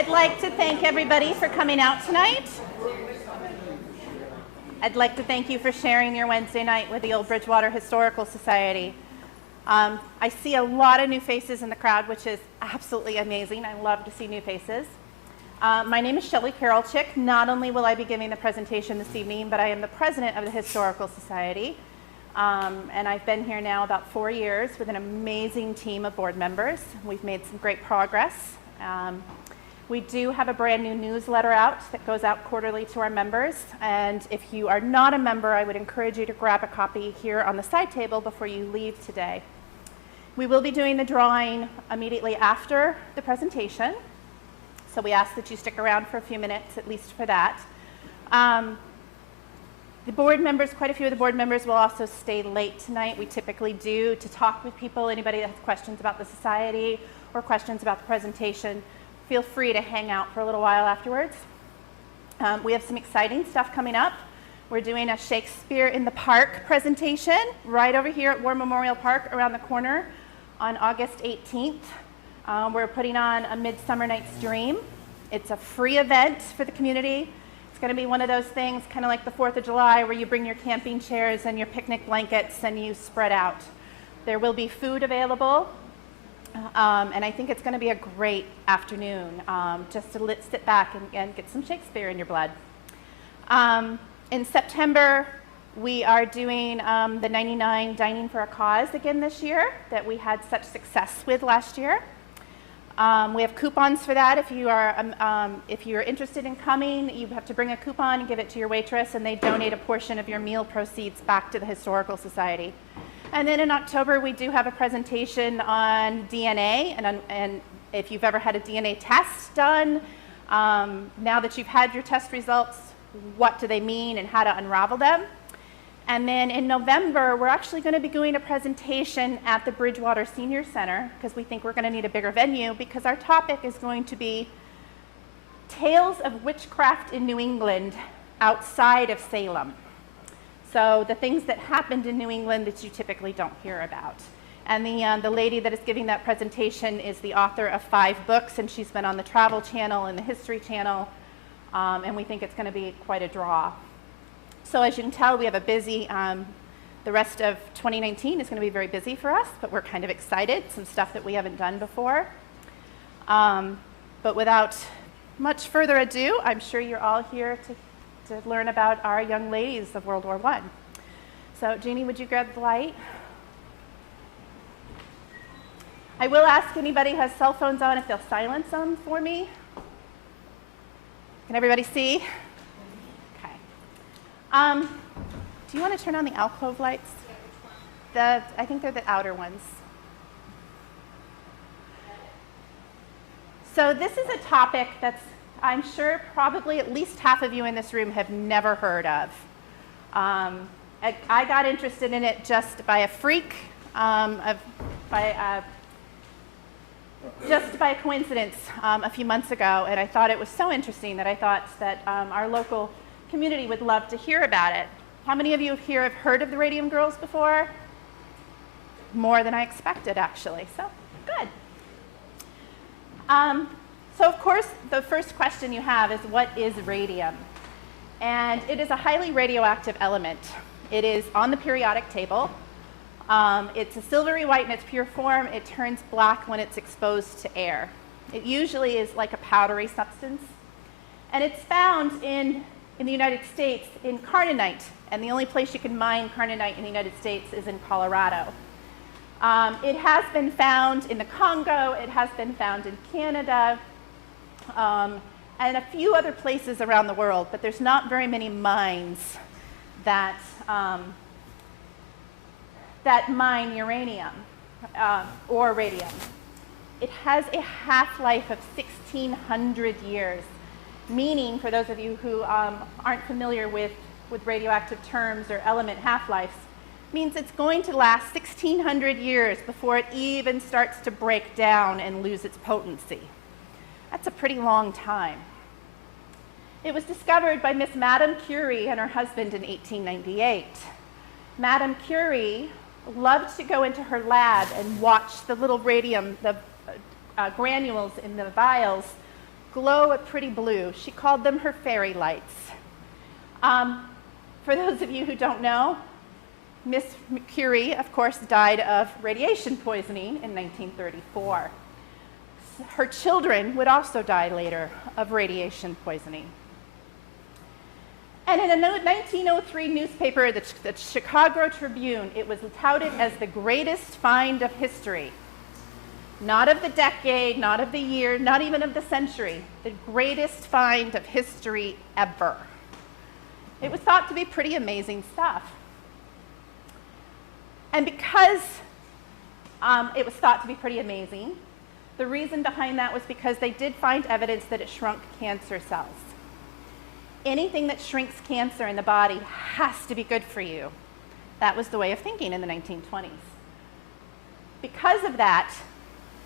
I'd like to thank everybody for coming out tonight. I'd like to thank you for sharing your Wednesday night with the Old Bridgewater Historical Society. I see a lot of new faces in the crowd, which is absolutely amazing. I love to see new faces. My name is Shellie Karol-Chik. Not only will I be giving the presentation this evening, but I am the president of the Historical Society. And I've been here now about 4 years with an amazing team of board members. We've made some great progress. We do have a brand new newsletter out that goes out quarterly to our members. And if you are not a member, I would encourage you to grab a copy here on the side table before you leave today. We will be doing the drawing immediately after the presentation. So we ask that you stick around for a few minutes, at least for that. The board members, quite a few of the board members will also stay late tonight. We typically do to talk with people, anybody that has questions about the society or questions about the presentation. Feel free to hang out for a little while afterwards. We have some exciting stuff coming up. We're doing a Shakespeare in the Park presentation right over here at War Memorial Park around the corner on August 18th. We're putting on A Midsummer Night's Dream. It's a free event for the community. It's going to be one of those things kind of like the 4th of July where you bring your camping chairs and your picnic blankets and you spread out. There will be food available. And I think it's going to be a great afternoon just to sit back and get some Shakespeare in your blood. In September, we are doing the 99 Dining for a Cause again this year that we had such success with last year. We have coupons for that. If you're interested in coming, you have to bring a coupon and give it to your waitress, and they donate a portion of your meal proceeds back to the Historical Society. And then in October, we do have a presentation on DNA, and if you've ever had a DNA test done, now that you've had your test results, what do they mean and how to unravel them. And then in November, we're actually going to be doing a presentation at the Bridgewater Senior Center because we think we're going to need a bigger venue because our topic is going to be Tales of Witchcraft in New England outside of Salem. So the things that happened in New England that you typically don't hear about. And the lady that is giving that presentation is the author of 5 books, and she's been on the Travel Channel and the History Channel, and we think it's going to be quite a draw. So as you can tell, we have a busy, the rest of 2019 is going to be very busy for us, but we're kind of excited, some stuff that we haven't done before. But without much further ado, I'm sure you're all here to learn about our young ladies of World War I. So Jeannie, would you grab the light? I will ask anybody who has cell phones on if they'll silence them for me. Can everybody see? Okay. Do you want to turn on the alcove lights? I think they're the outer ones. So this is a topic that's I'm sure probably at least half of you in this room have never heard of. I got interested in it just by a freak, just by a coincidence a few months ago, and I thought it was so interesting that I thought that our local community would love to hear about it. How many of you here have heard of the Radium Girls before? More than I expected, actually, so good. So of course, the first question you have is, what is radium? And it is a highly radioactive element. It is on the periodic table. It's a silvery white in its pure form. It turns black when it's exposed to air. It usually is like a powdery substance. And it's found in the United States in carnonite. And the only place you can mine carnonite in the United States is in Colorado. It has been found in the Congo. It has been found in Canada. And a few other places around the world, but there's not very many mines that mine uranium or radium. It has a half-life of 1,600 years, meaning, for those of you who aren't familiar with radioactive terms or element half-lives, means it's going to last 1,600 years before it even starts to break down and lose its potency. That's a pretty long time. It was discovered by Miss Madame Curie and her husband in 1898. Madame Curie loved to go into her lab and watch the little radium, the granules in the vials glow a pretty blue. She called them her fairy lights. For those of you who don't know, Miss Curie, of course, died of radiation poisoning in 1934. Her children would also die later of radiation poisoning. And in a 1903 newspaper, the Chicago Tribune, it was touted as the greatest find of history. Not of the decade, not of the year, not even of the century. The greatest find of history ever. It was thought to be pretty amazing stuff. And because it was thought to be pretty amazing, the reason behind that was because they did find evidence that it shrunk cancer cells. Anything that shrinks cancer in the body has to be good for you. That was the way of thinking in the 1920s. Because of that,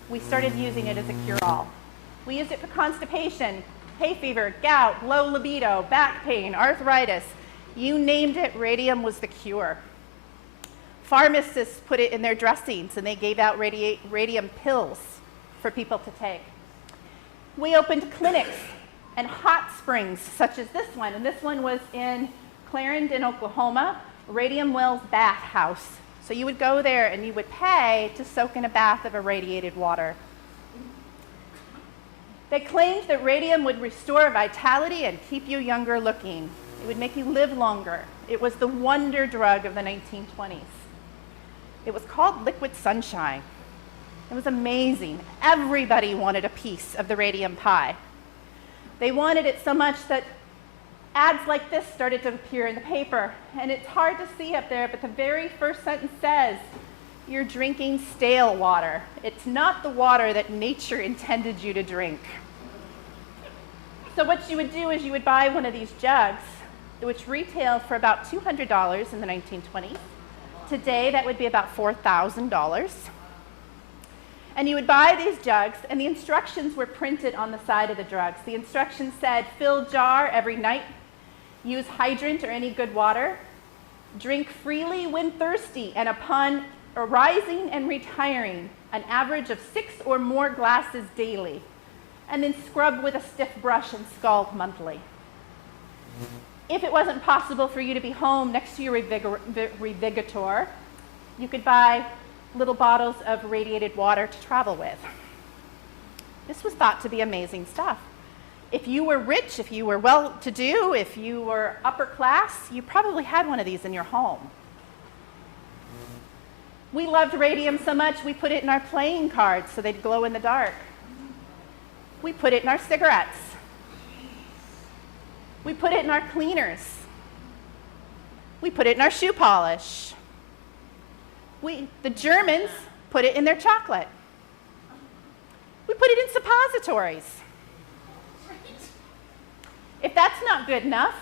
we started using it as a cure-all. We used it for constipation, hay fever, gout, low libido, back pain, arthritis. You named it, radium was the cure. Pharmacists put it in their dressings, and they gave out radium pills for people to take. We opened clinics and hot springs, such as this one. And this one was in Clarendon, Oklahoma, Radium Wells Bath House. So you would go there and you would pay to soak in a bath of irradiated water. They claimed that radium would restore vitality and keep you younger looking. It would make you live longer. It was the wonder drug of the 1920s. It was called liquid sunshine. It was amazing. Everybody wanted a piece of the radium pie. They wanted it so much that ads like this started to appear in the paper. And it's hard to see up there, but the very first sentence says, "You're drinking stale water. It's not the water that nature intended you to drink." So what you would do is you would buy one of these jugs, which retailed for about $200 in the 1920s. Today, that would be about $4,000. And you would buy these jugs, and the instructions were printed on the side of the drugs. The instructions said, fill jar every night, use hydrant or any good water, drink freely when thirsty, and upon arising and retiring, an average of 6 or more glasses daily, and then scrub with a stiff brush and scald monthly. If it wasn't possible for you to be home next to your revigator, you could buy little bottles of radiated water to travel with. This was thought to be amazing stuff. If you were rich, if you were well-to-do, if you were upper class, you probably had one of these in your home. We loved radium so much, we put it in our playing cards so they'd glow in the dark. We put it in our cigarettes. We put it in our cleaners. We put it in our shoe polish. The Germans put it in their chocolate. We put it in suppositories. If that's not good enough,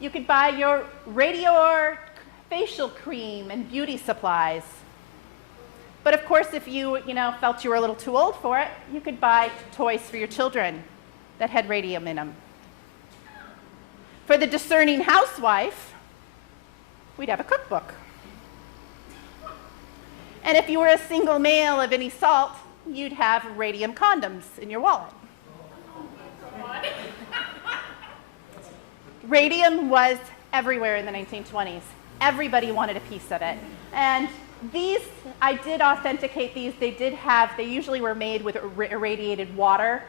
you could buy your Radior facial cream and beauty supplies. But of course, if you felt you were a little too old for it, you could buy toys for your children that had radium in them. For the discerning housewife, we'd have a cookbook. And if you were a single male of any salt, you'd have radium condoms in your wallet. Radium was everywhere in the 1920s. Everybody wanted a piece of it. And these, I did authenticate these. They usually were made with irradiated water.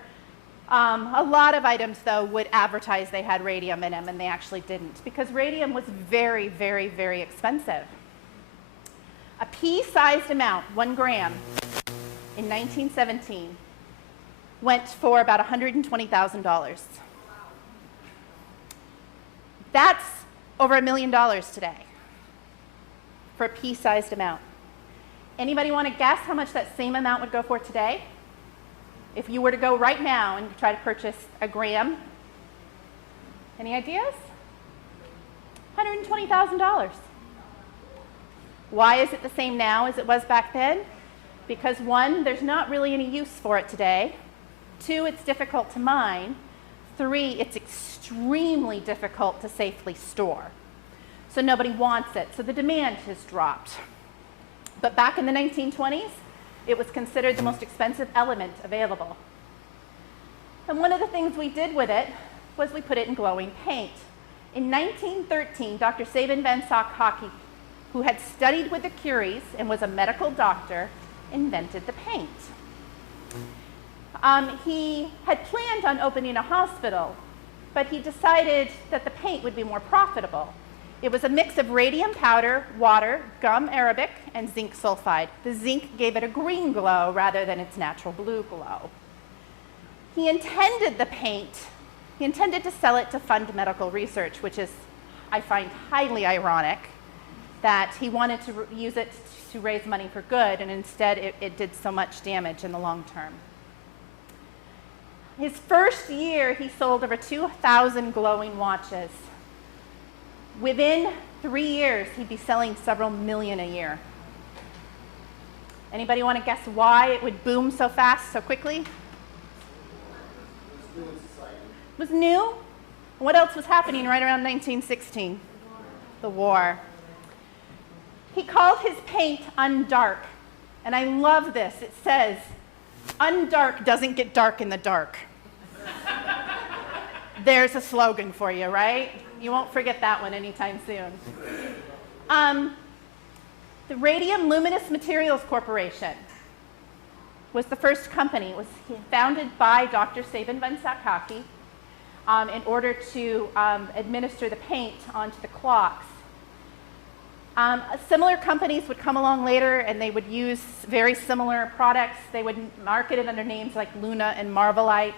A lot of items, though, would advertise they had radium in them, and they actually didn't, because radium was very, very, very expensive. A pea-sized amount, 1 gram, in 1917, went for about $120,000. That's over $1 million today for a pea-sized amount. Anybody want to guess how much that same amount would go for today? If you were to go right now and try to purchase a gram, any ideas? $120,000. Why is it the same now as it was back then? Because 1, there's not really any use for it today. 2, it's difficult to mine. 3, it's extremely difficult to safely store. So nobody wants it, so the demand has dropped. But back in the 1920s, it was considered the most expensive element available. And one of the things we did with it was we put it in glowing paint. In 1913, Dr. Sabin van Sakaki, who had studied with the Curies and was a medical doctor, invented the paint. He had planned on opening a hospital, but he decided that the paint would be more profitable. It was a mix of radium powder, water, gum arabic, and zinc sulfide. The zinc gave it a green glow rather than its natural blue glow. He intended the paint, he intended to sell it to fund medical research, which is, I find, highly ironic, that he wanted to use it to raise money for good, and instead it did so much damage in the long term. His first year, he sold over 2,000 glowing watches. Within 3 years, he'd be selling several million a year. Anybody want to guess why it would boom so fast, so quickly? It was new. What else was happening right around 1916? The war. He called his paint Undark. And I love this. It says, "Undark doesn't get dark in the dark." There's a slogan for you, right? You won't forget that one anytime soon. The Radium Luminous Materials Corporation was the first company. It was founded by Dr. Sabin van Sakaki in order to administer the paint onto the clocks. Similar companies would come along later, and they would use very similar products. They would market it under names like Luna and Marvelite.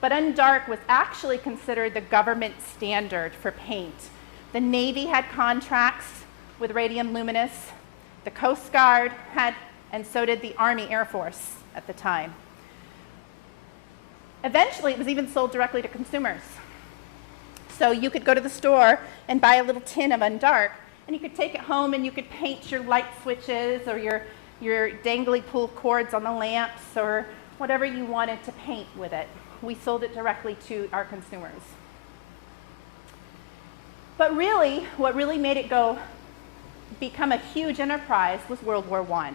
But Undark was actually considered the government standard for paint. The Navy had contracts with Radium Luminous. The Coast Guard had, and so did the Army Air Force at the time. Eventually, it was even sold directly to consumers. So you could go to the store and buy a little tin of Undark, and you could take it home and you could paint your light switches or your dangly pull cords on the lamps or whatever you wanted to paint with it. We sold it directly to our consumers. But really, what really made it become a huge enterprise was World War I,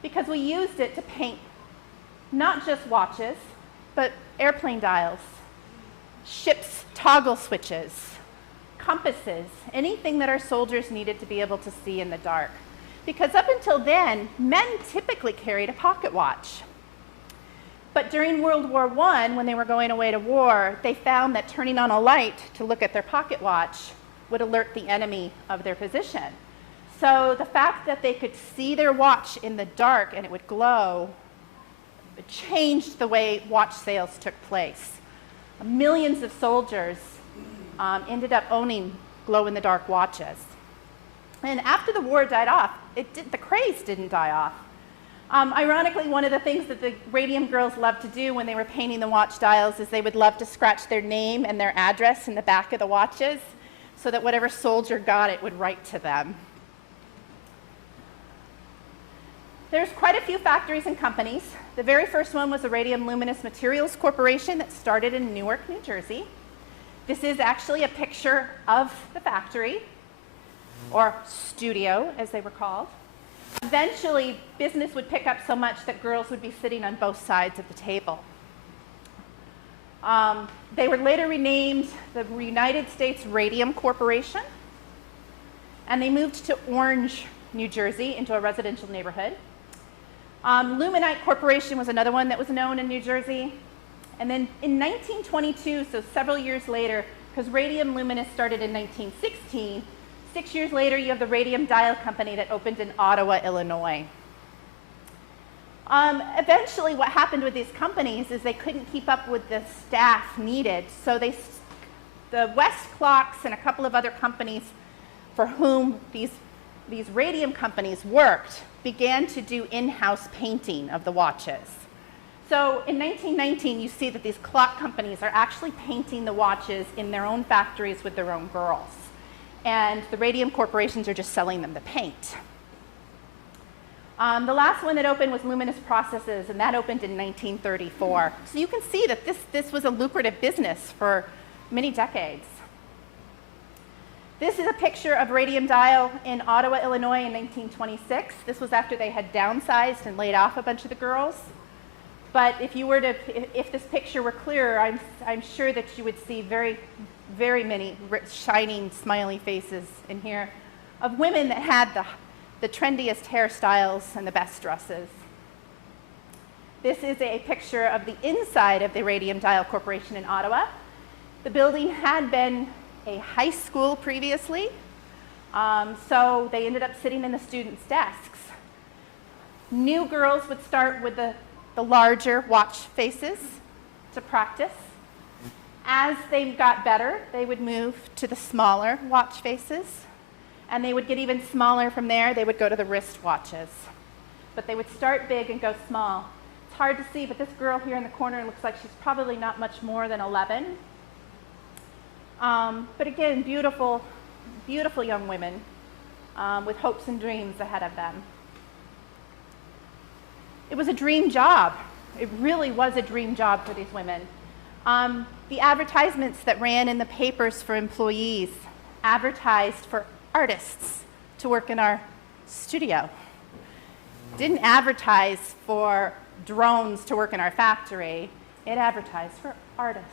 because we used it to paint not just watches, but airplane dials, ships' toggle switches, compasses, anything that our soldiers needed to be able to see in the dark. Because up until then, men typically carried a pocket watch. But during World War I, when they were going away to war, they found that turning on a light to look at their pocket watch would alert the enemy of their position. So the fact that they could see their watch in the dark and it would glow, it changed the way watch sales took place. Millions of soldiers ended up owning glow-in-the-dark watches. And after the war died off, the craze didn't die off. Ironically, one of the things that the Radium girls loved to do when they were painting the watch dials is they would love to scratch their name and their address in the back of the watches so that whatever soldier got it would write to them. There's quite a few factories and companies. The very first one was the Radium Luminous Materials Corporation that started in Newark, New Jersey. This is actually a picture of the factory, or studio, as they were called. Eventually, business would pick up so much that girls would be sitting on both sides of the table. They were later renamed the United States Radium Corporation, and they moved to Orange, New Jersey, into a residential neighborhood. Luminite Corporation was another one that was known in New Jersey. And then in 1922, so several years later, because Radium Luminous started in 1916, 6 years later, you have the Radium Dial Company that opened in Ottawa, Illinois. Eventually, what happened with these companies is they couldn't keep up with the staff needed. So the West Clocks and a couple of other companies for whom these radium companies worked began to do in-house painting of the watches. So in 1919, you see that these clock companies are actually painting the watches in their own factories with their own girls. And the radium corporations are just selling them the paint. The last one that opened was Luminous Processes, and that opened in 1934. So you can see that this was a lucrative business for many decades. This is a picture of Radium Dial in Ottawa, Illinois in 1926. This was after they had downsized and laid off a bunch of the girls. But if you were to, if this picture were clearer, I'm sure that you would see very, very many shining, smiley faces in here of women that had the trendiest hairstyles and the best dresses. This is a picture of the inside of the Radium Dial Corporation in Ottawa. The building had been a high school previously, so they ended up sitting in the students' desks. New girls would start with the larger watch faces to practice. As they got better, they would move to the smaller watch faces, and they would get even smaller from there. They would go to the wrist watches. But they would start big and go small. It's hard to see, but this girl here in the corner looks like she's probably not much more than 11. But again, beautiful, beautiful young women with hopes and dreams ahead of them. It was a dream job. It really was a dream job for these women. The advertisements that ran in the papers for employees advertised for artists to work in our studio. Didn't advertise for drones to work in our factory. It advertised for artists.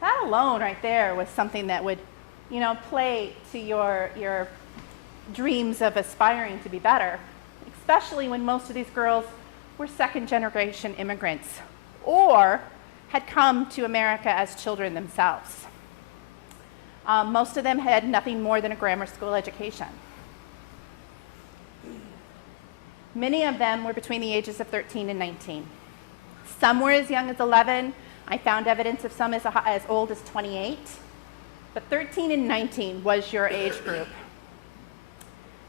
That alone right there was something that would, you know, play to your dreams of aspiring to be better, especially when most of these girls were second-generation immigrants or had come to America as children themselves. Most of them had nothing more than a grammar school education. Many of them were between the ages of 13 and 19. Some were as young as 11. I found evidence of some as old as 28. But 13 and 19 was your age group.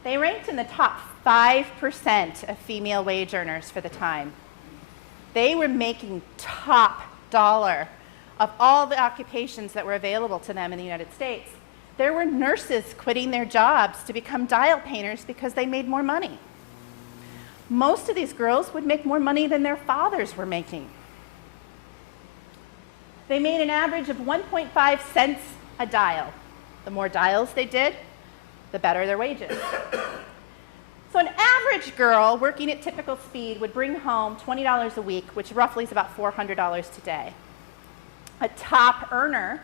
They ranked in the top 5% of female wage earners for the time. They were making top dollar of all the occupations that were available to them in the United States. There were nurses quitting their jobs to become dial painters because they made more money. Most of these girls would make more money than their fathers were making. They made an average of 1.5 cents a dial. The more dials they did, the better their wages. So an average girl working at typical speed would bring home $20 a week, which roughly is about $400 today. A top earner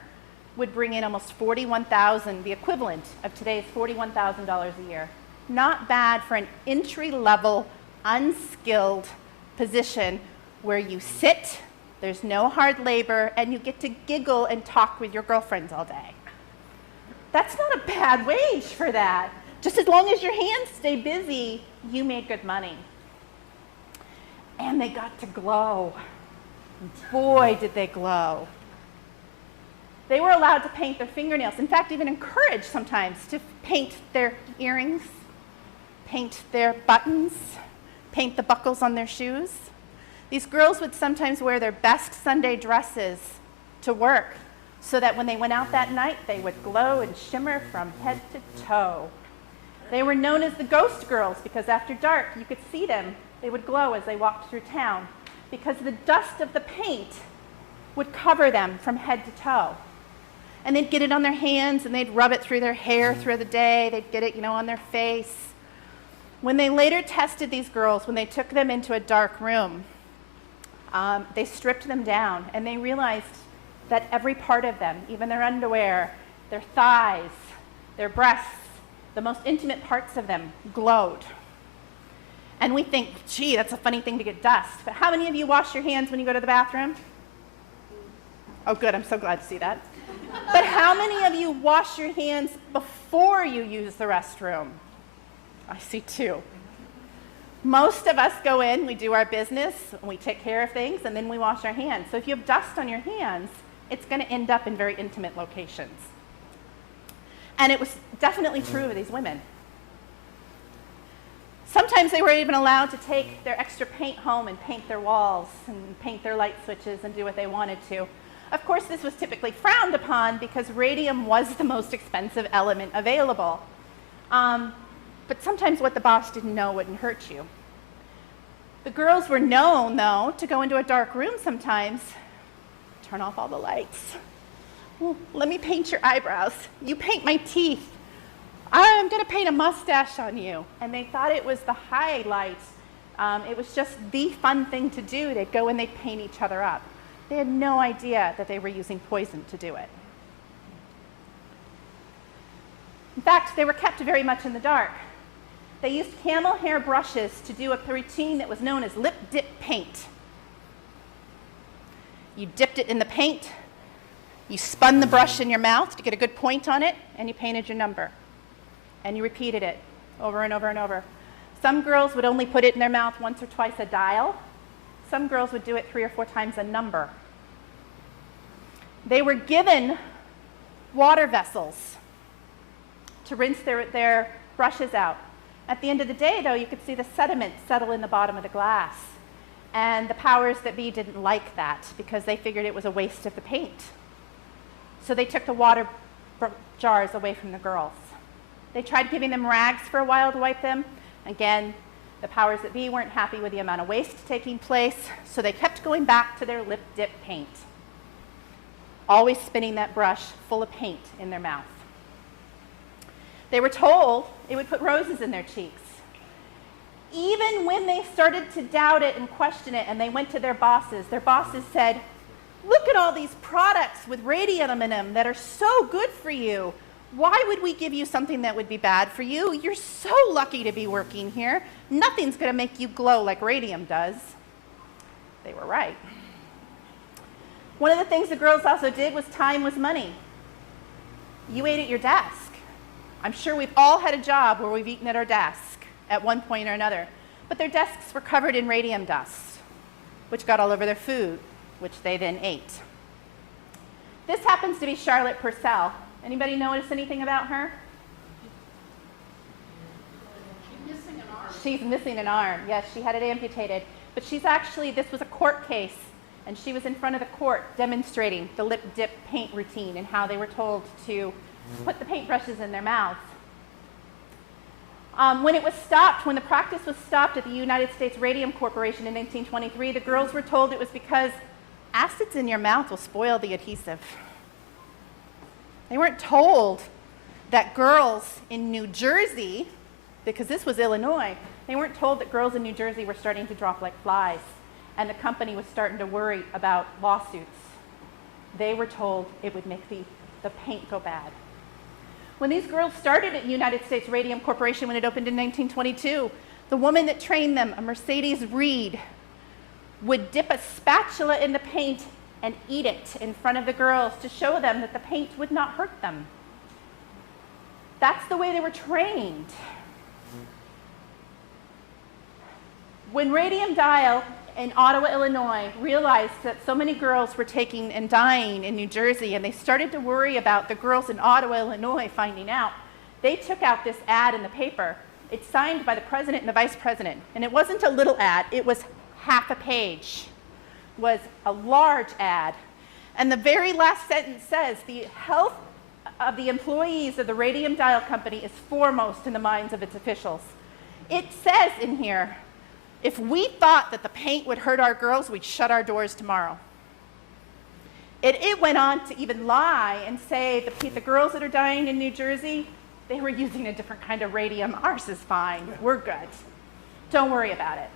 would bring in almost $41,000, the equivalent of today's $41,000 a year. Not bad for an entry-level, unskilled position where you sit, there's no hard labor, and you get to giggle and talk with your girlfriends all day. That's not a bad wage for that. Just as long as your hands stay busy, you made good money. And they got to glow. Boy, did they glow. They were allowed to paint their fingernails. In fact, even encouraged sometimes to paint their earrings, paint their buttons, paint the buckles on their shoes. These girls would sometimes wear their best Sunday dresses to work so that when they went out that night, they would glow and shimmer from head to toe. They were known as the ghost girls because after dark, you could see them. They would glow as they walked through town because the dust of the paint would cover them from head to toe. And they'd get it on their hands and they'd rub it through their hair through the day. They'd get it, you know, on their face. When they later tested these girls, when they took them into a dark room, they stripped them down and they realized that every part of them, even their underwear, their thighs, their breasts, the most intimate parts of them glowed. And we think, gee, that's a funny thing to get dust. But how many of you wash your hands when you go to the bathroom? Oh, good, I'm so glad to see that. But how many of you wash your hands before you use the restroom? I see two. Most of us go in, we do our business, we take care of things, and then we wash our hands. So if you have dust on your hands, it's going to end up in very intimate locations. And it was definitely true of these women. Sometimes they were even allowed to take their extra paint home and paint their walls and paint their light switches and do what they wanted to. Of course, this was typically frowned upon because radium was the most expensive element available. But sometimes what the boss didn't know wouldn't hurt you. The girls were known, though, to go into a dark room sometimes, turn off all the lights. Well, let me paint your eyebrows. You paint my teeth. I'm going to paint a mustache on you. And they thought it was the highlight It was just the fun thing to do. They'd go and they'd paint each other up. They had no idea that they were using poison to do it. In fact, they were kept very much in the dark. They used camel hair brushes to do a routine that was known as lip dip paint. You dipped it in the paint, you spun the brush in your mouth to get a good point on it, and you painted your number. And you repeated it over and over and over. Some girls would only put it in their mouth once or twice a dial. Some girls would do it 3 or 4 times a number. They were given water vessels to rinse their brushes out. At the end of the day, though, you could see the sediment settle in the bottom of the glass. And the powers that be didn't like that because they figured it was a waste of the paint. So they took the water jars away from the girls. They tried giving them rags for a while to wipe them. Again, the powers that be weren't happy with the amount of waste taking place, so they kept going back to their lip dip paint, always spinning that brush full of paint in their mouth. They were told it would put roses in their cheeks. Even when they started to doubt it and question it, and they went to their bosses said, "Look at all these products with radium in them that are so good for you. Why would we give you something that would be bad for you? You're so lucky to be working here. Nothing's going to make you glow like radium does." They were right. One of the things the girls also did was time was money. You ate at your desk. I'm sure we've all had a job where we've eaten at our desk at one point or another. But their desks were covered in radium dust, which got all over their food, which they then ate. This happens to be Charlotte Purcell. Anybody notice anything about her? She's missing an arm. She's missing an arm. Yes, she had it amputated. But she's actually, this was a court case, and she was in front of the court demonstrating the lip dip paint routine and how they were told to put the paintbrushes in their mouths. When it was stopped, when the practice was stopped at the United States Radium Corporation in 1923, the girls were told it was because acids in your mouth will spoil the adhesive. They weren't told that girls in New Jersey, because this was Illinois, they weren't told that girls in New Jersey were starting to drop like flies, and the company was starting to worry about lawsuits. They were told it would make the paint go bad. When these girls started at United States Radium Corporation when it opened in 1922, the woman that trained them, a Mercedes Reed, would dip a spatula in the paint and eat it in front of the girls to show them that the paint would not hurt them. That's the way they were trained. When Radium Dial in Ottawa, Illinois, realized that so many girls were taking and dying in New Jersey, and they started to worry about the girls in Ottawa, Illinois finding out, they took out this ad in the paper. It's signed by the president and the vice president, and it wasn't a little ad, it was half a page. Was a large ad. And the very last sentence says, "The health of the employees of the Radium Dial Company is foremost in the minds of its officials." It says in here, if we thought that the paint would hurt our girls, we'd shut our doors tomorrow. It went on to even lie and say the girls that are dying in New Jersey, they were using a different kind of radium. Ours is fine. We're good. Don't worry about it.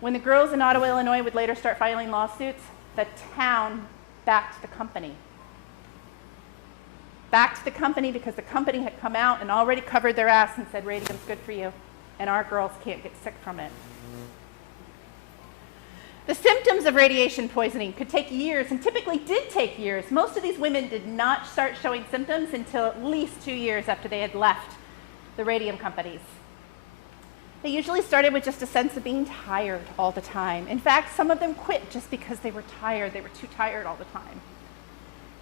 When the girls in Ottawa, Illinois would later start filing lawsuits, the town backed the company. Backed the company because the company had come out and already covered their ass and said, radium's good for you, and our girls can't get sick from it. The symptoms of radiation poisoning could take years, and typically did take years. Most of these women did not start showing symptoms until at least 2 years after they had left the radium companies. They usually started with just a sense of being tired all the time. In fact, some of them quit just because they were tired. They were too tired all the time.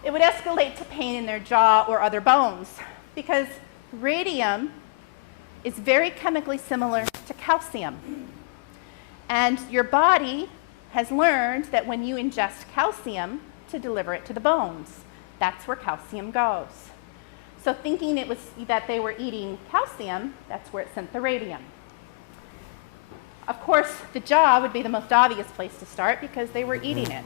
It would escalate to pain in their jaw or other bones because radium is very chemically similar to calcium. And your body has learned that when you ingest calcium to deliver it to the bones, that's where calcium goes. So thinking it was that they were eating calcium, that's where it sent the radium. Of course, the jaw would be the most obvious place to start because they were eating it.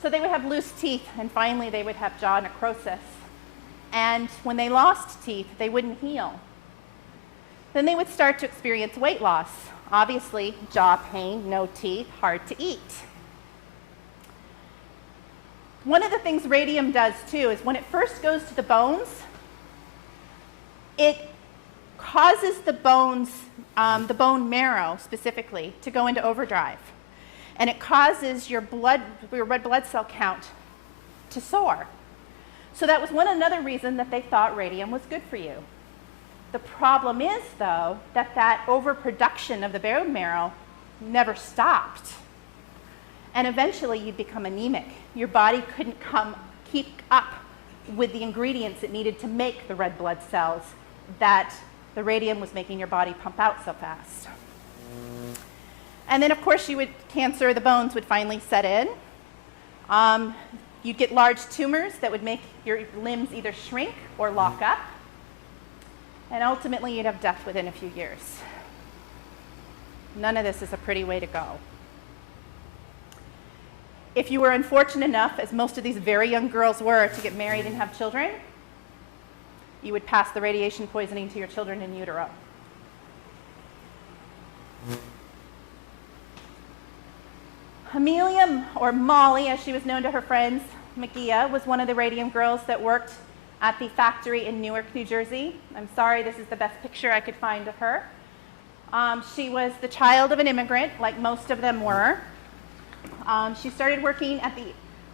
So they would have loose teeth, and finally they would have jaw necrosis. And when they lost teeth, they wouldn't heal. Then they would start to experience weight loss. Obviously, jaw pain, no teeth, hard to eat. One of the things radium does too is when it first goes to the bones, it causes the bones, the bone marrow specifically, to go into overdrive. And it causes your red blood cell count to soar. So that was another reason that they thought radium was good for you. The problem is, though, that overproduction of the bone marrow never stopped. And eventually you'd become anemic. Your body couldn't keep up with the ingredients it needed to make the red blood cells that the radium was making your body pump out so fast. And then, of course, cancer of the bones would finally set in. You'd get large tumors that would make your limbs either shrink or lock up. And ultimately, you'd have death within a few years. None of this is a pretty way to go. If you were unfortunate enough, as most of these very young girls were, to get married and have children, you would pass the radiation poisoning to your children in utero. Amelia, or Molly, as she was known to her friends, Makia, was one of the radium girls that worked at the factory in Newark, New Jersey. I'm sorry, this is the best picture I could find of her. She was the child of an immigrant, like most of them were. She started working at the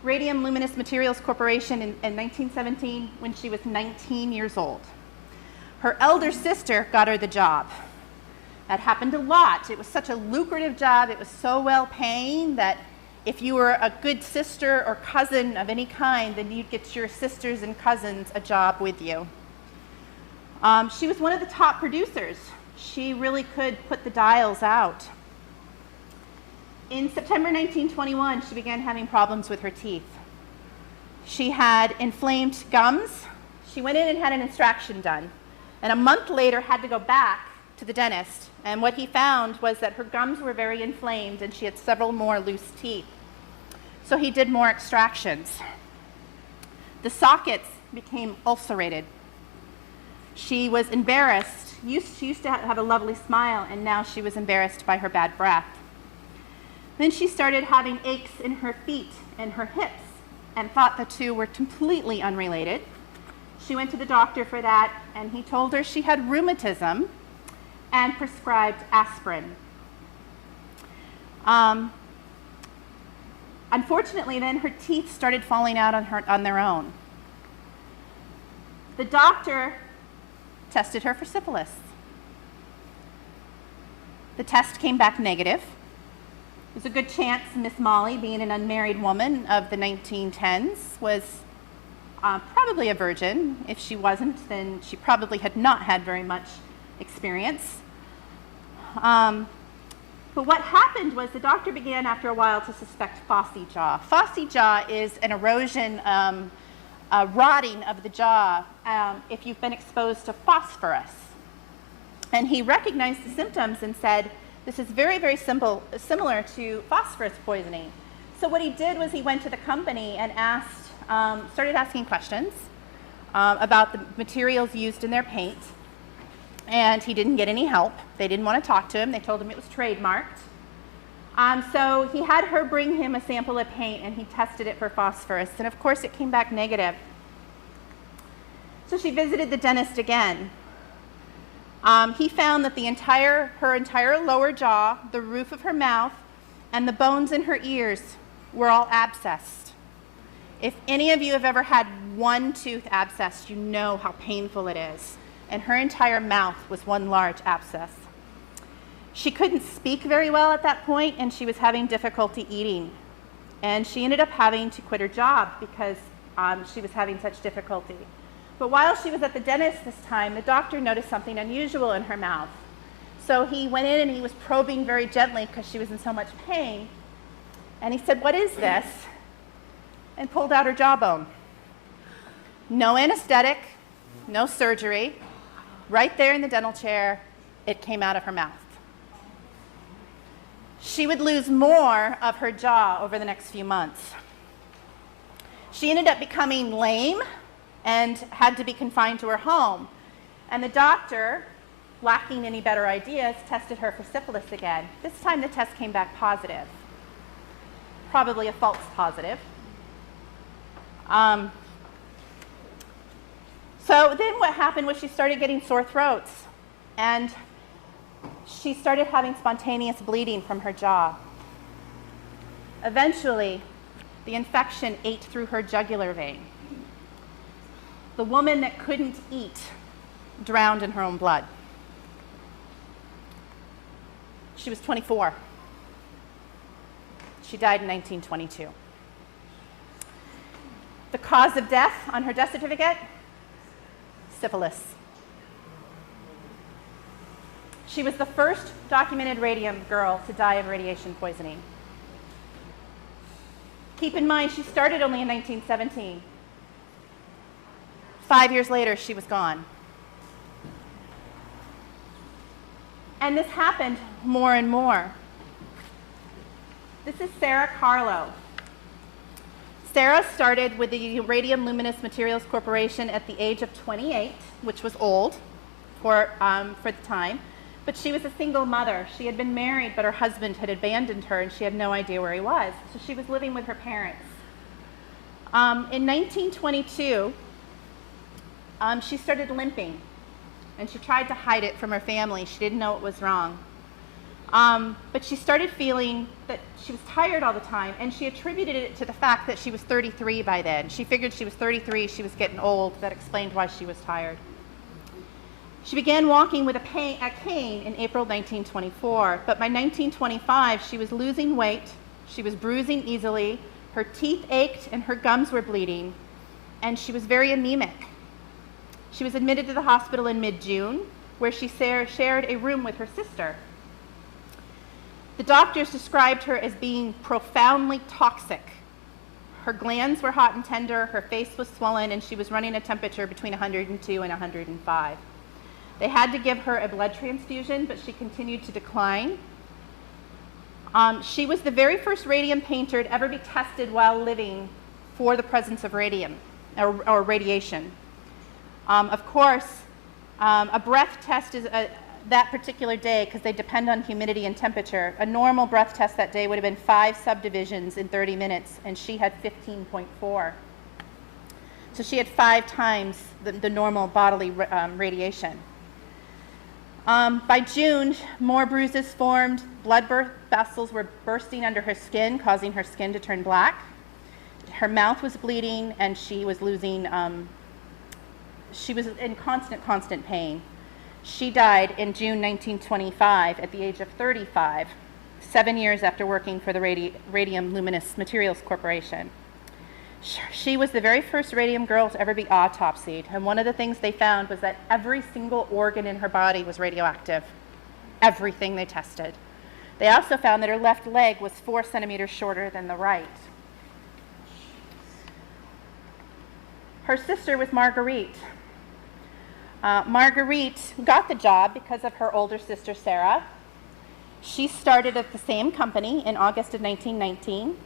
Radium Luminous Materials Corporation in 1917 when she was 19 years old. Her elder sister got her the job. That happened a lot. It was such a lucrative job. It was so well paying that if you were a good sister or cousin of any kind, then you'd get your sisters and cousins a job with you. She was one of the top producers. She really could put the dials out. In September 1921, she began having problems with her teeth. She had inflamed gums. She went in and had an extraction done. And a month later had to go back to the dentist. And what he found was that her gums were very inflamed and she had several more loose teeth. So he did more extractions. The sockets became ulcerated. She was embarrassed. She used to have a lovely smile, and now she was embarrassed by her bad breath. Then she started having aches in her feet and her hips and thought the two were completely unrelated. She went to the doctor for that, and he told her she had rheumatism and prescribed aspirin. Unfortunately, then her teeth started falling out on their own. The doctor tested her for syphilis. The test came back negative. There's a good chance Miss Molly, being an unmarried woman of the 1910s, was probably a virgin. If she wasn't, then she probably had not had very much experience. But what happened was the doctor began after a while to suspect phossy jaw. Phossy jaw is an erosion, rotting of the jaw if you've been exposed to phosphorus. And he recognized the symptoms and said, this is very, very similar to phosphorus poisoning. So what he did was he went to the company and started asking questions about the materials used in their paint. And he didn't get any help. They didn't want to talk to him. They told him it was trademarked. So he had her bring him a sample of paint, and he tested it for phosphorus. And of course, it came back negative. So she visited the dentist again. He found that her entire lower jaw, the roof of her mouth, and the bones in her ears were all abscessed. If any of you have ever had one tooth abscessed, you know how painful it is. And her entire mouth was one large abscess. She couldn't speak very well at that point, and she was having difficulty eating. And she ended up having to quit her job because she was having such difficulty. But while she was at the dentist this time, the doctor noticed something unusual in her mouth. So he went in and he was probing very gently because she was in so much pain. And he said, "What is this?" and pulled out her jawbone. No anesthetic, no surgery. Right there in the dental chair, it came out of her mouth. She would lose more of her jaw over the next few months. She ended up becoming lame and had to be confined to her home. And the doctor lacking any better ideas, tested her for syphilis again. This time the test came back positive, probably a false positive. So then what happened was she started getting sore throats, and she started having spontaneous bleeding from her jaw. Eventually, the infection ate through her jugular vein. The woman that couldn't eat drowned in her own blood. She was 24. She died in 1922. The cause of death on her death certificate? Syphilis. She was the first documented radium girl to die of radiation poisoning. Keep in mind, she started only in 1917. 5 years later, she was gone. And this happened more and more. This is Sarah Carlow. Sarah started with the Radium Luminous Materials Corporation at the age of 28, which was old for the time. But she was a single mother. She had been married, but her husband had abandoned her, and she had no idea where he was. So she was living with her parents. In 1922, she started limping, and she tried to hide it from her family. She didn't know it was wrong. But she started feeling that she was tired all the time, and she attributed it to the fact that she was 33 by then. She figured she was 33, she was getting old. That explained why she was tired. She began walking with a cane in April 1924, but by 1925, she was losing weight, she was bruising easily, her teeth ached and her gums were bleeding, and she was very anemic. She was admitted to the hospital in mid-June, where she shared a room with her sister. The doctors described her as being profoundly toxic. Her glands were hot and tender, her face was swollen, and she was running a temperature between 102 and 105. They had to give her a blood transfusion, but she continued to decline. She was the very first radium painter to ever be tested while living for the presence of radium or radiation. Of course, a breath test is that particular day, because they depend on humidity and temperature. A normal breath test that day would have been 5 subdivisions in 30 minutes, and she had 15.4. So she had 5 times the normal bodily radiation. By June, more bruises formed, blood vessels were bursting under her skin, causing her skin to turn black. Her mouth was bleeding, and she was losing, she was in constant pain. She died in June 1925 at the age of 35, 7 years after working for the Radium Luminous Materials Corporation. She was the very first radium girl to ever be autopsied, and one of the things they found was that every single organ in her body was radioactive. Everything they tested. They also found that her left leg was 4 centimeters shorter than the right. Her sister was Marguerite. Marguerite got the job because of her older sister, Sarah. She started at the same company in August of 1919.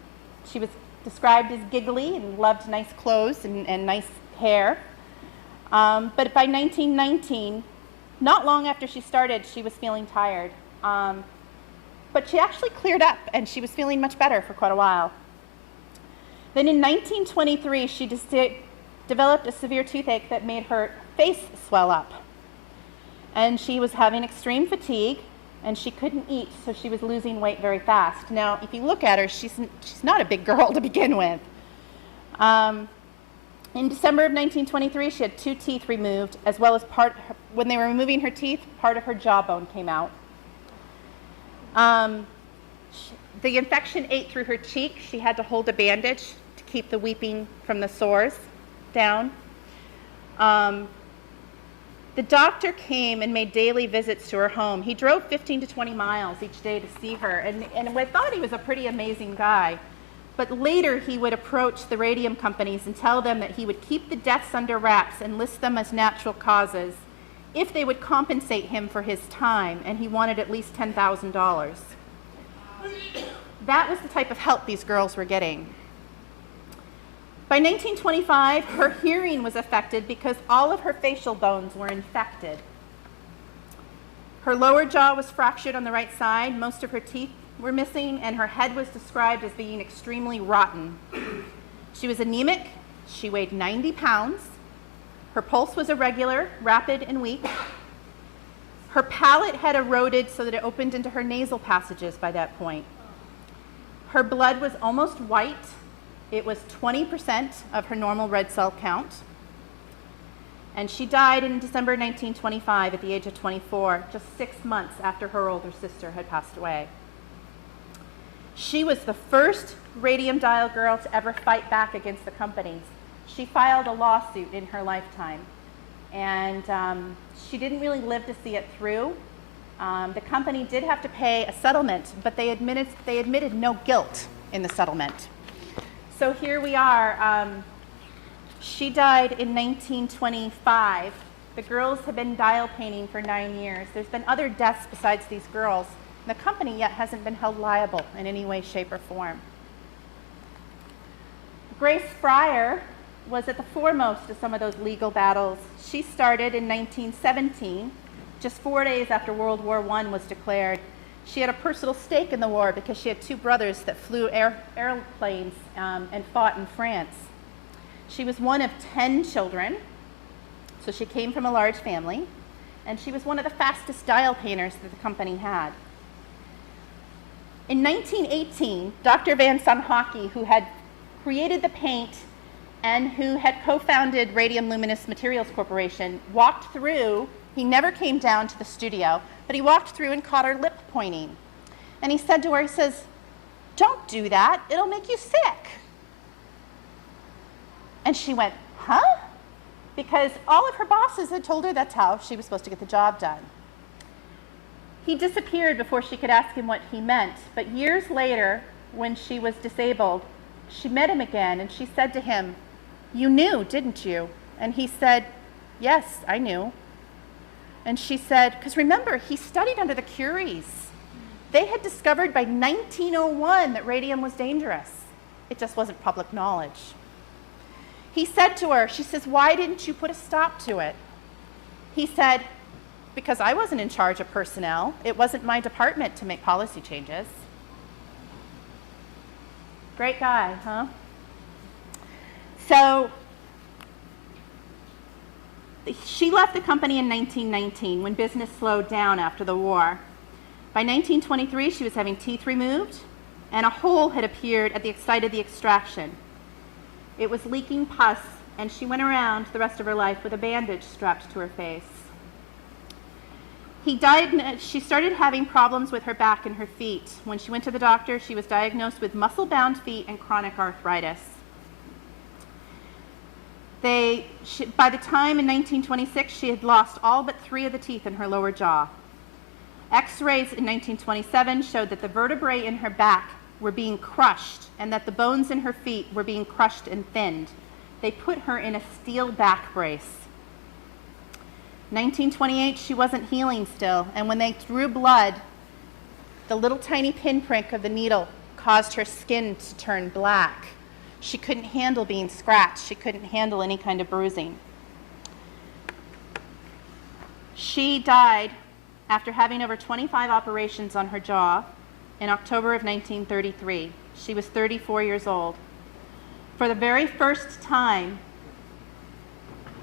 She was described as giggly and loved nice clothes and nice hair. But by 1919, not long after she started, she was feeling tired. But she actually cleared up, and she was feeling much better for quite a while. Then in 1923, she developed a severe toothache that made her face swell up. And she was having extreme fatigue, and she couldn't eat, so she was losing weight very fast. Now, if you look at her, she's not a big girl to begin with. In December of 1923, she had 2 teeth removed, as well as when they were removing her teeth, part of her jawbone came out. The infection ate through her cheek. She had to hold a bandage to keep the weeping from the sores down. The doctor came and made daily visits to her home. He drove 15 to 20 miles each day to see her, and I thought he was a pretty amazing guy. But later he would approach the radium companies and tell them that he would keep the deaths under wraps and list them as natural causes if they would compensate him for his time, and he wanted at least $10,000. That was the type of help these girls were getting. By 1925, her hearing was affected because all of her facial bones were infected. Her lower jaw was fractured on the right side, most of her teeth were missing, and her head was described as being extremely rotten. She was anemic, she weighed 90 pounds, her pulse was irregular, rapid, and weak. Her palate had eroded so that it opened into her nasal passages by that point. Her blood was almost white. It was 20% of her normal red cell count. And she died in December 1925 at the age of 24, just 6 months after her older sister had passed away. She was the first radium dial girl to ever fight back against the companies. She filed a lawsuit in her lifetime, and she didn't really live to see it through. The company did have to pay a settlement, but they admitted no guilt in the settlement. So here we are. She died in 1925. The girls have been dial painting for 9 years. There's been other deaths besides these girls. The company yet hasn't been held liable in any way, shape, or form. Grace Fryer was at the foremost of some of those legal battles. She started in 1917, just 4 days after World War I was declared. She had a personal stake in the war because she had 2 brothers that flew airplanes and fought in France. She was one of 10 children, so she came from a large family, and she was one of the fastest dial painters that the company had. In 1918, Dr. Van Sanhocky, who had created the paint and who had co-founded Radium Luminous Materials Corporation, walked through. He never came down to the studio, but he walked through and caught her lip pointing. And he said to her, he says, "Don't do that, it'll make you sick." And she went, "Huh?" Because all of her bosses had told her that's how she was supposed to get the job done. He disappeared before she could ask him what he meant, but years later, when she was disabled, she met him again, and she said to him, "You knew, didn't you?" And he said, "Yes, I knew." And she said, because remember, he studied under the Curies. They had discovered by 1901 that radium was dangerous. It just wasn't public knowledge. He said to her, she says, "Why didn't you put a stop to it?" He said, "Because I wasn't in charge of personnel. It wasn't my department to make policy changes." Great guy, huh? So she left the company in 1919 when business slowed down after the war. By 1923, she was having teeth removed, and a hole had appeared at the site of the extraction. It was leaking pus, and she went around the rest of her life with a bandage strapped to her face. She started having problems with her back and her feet. When she went to the doctor, she was diagnosed with muscle-bound feet and chronic arthritis. By the time in 1926, she had lost all but 3 of the teeth in her lower jaw. X-rays in 1927 showed that the vertebrae in her back were being crushed and that the bones in her feet were being crushed and thinned. They put her in a steel back brace. 1928, she wasn't healing still, and when they drew blood, the little tiny pinprick of the needle caused her skin to turn black. She couldn't handle being scratched. She couldn't handle any kind of bruising. She died after having over 25 operations on her jaw in October of 1933. She was 34 years old. For the very first time,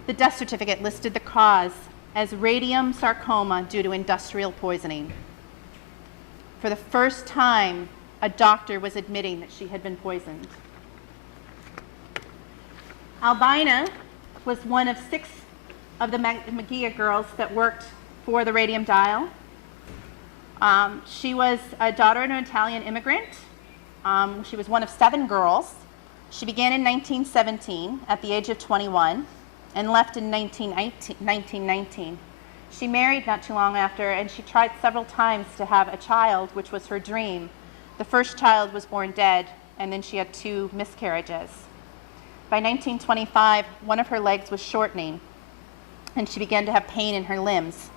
the death certificate listed the cause as radium sarcoma due to industrial poisoning. For the first time, a doctor was admitting that she had been poisoned. Albina was one of 6 of the Makia girls that worked for the radium dial. She was a daughter of an Italian immigrant. She was one of 7 girls. She began in 1917 at the age of 21 and left in 1919. She married not too long after, and she tried several times to have a child, which was her dream. The first child was born dead, and then she had 2 miscarriages. By 1925, one of her legs was shortening, and she began to have pain in her limbs.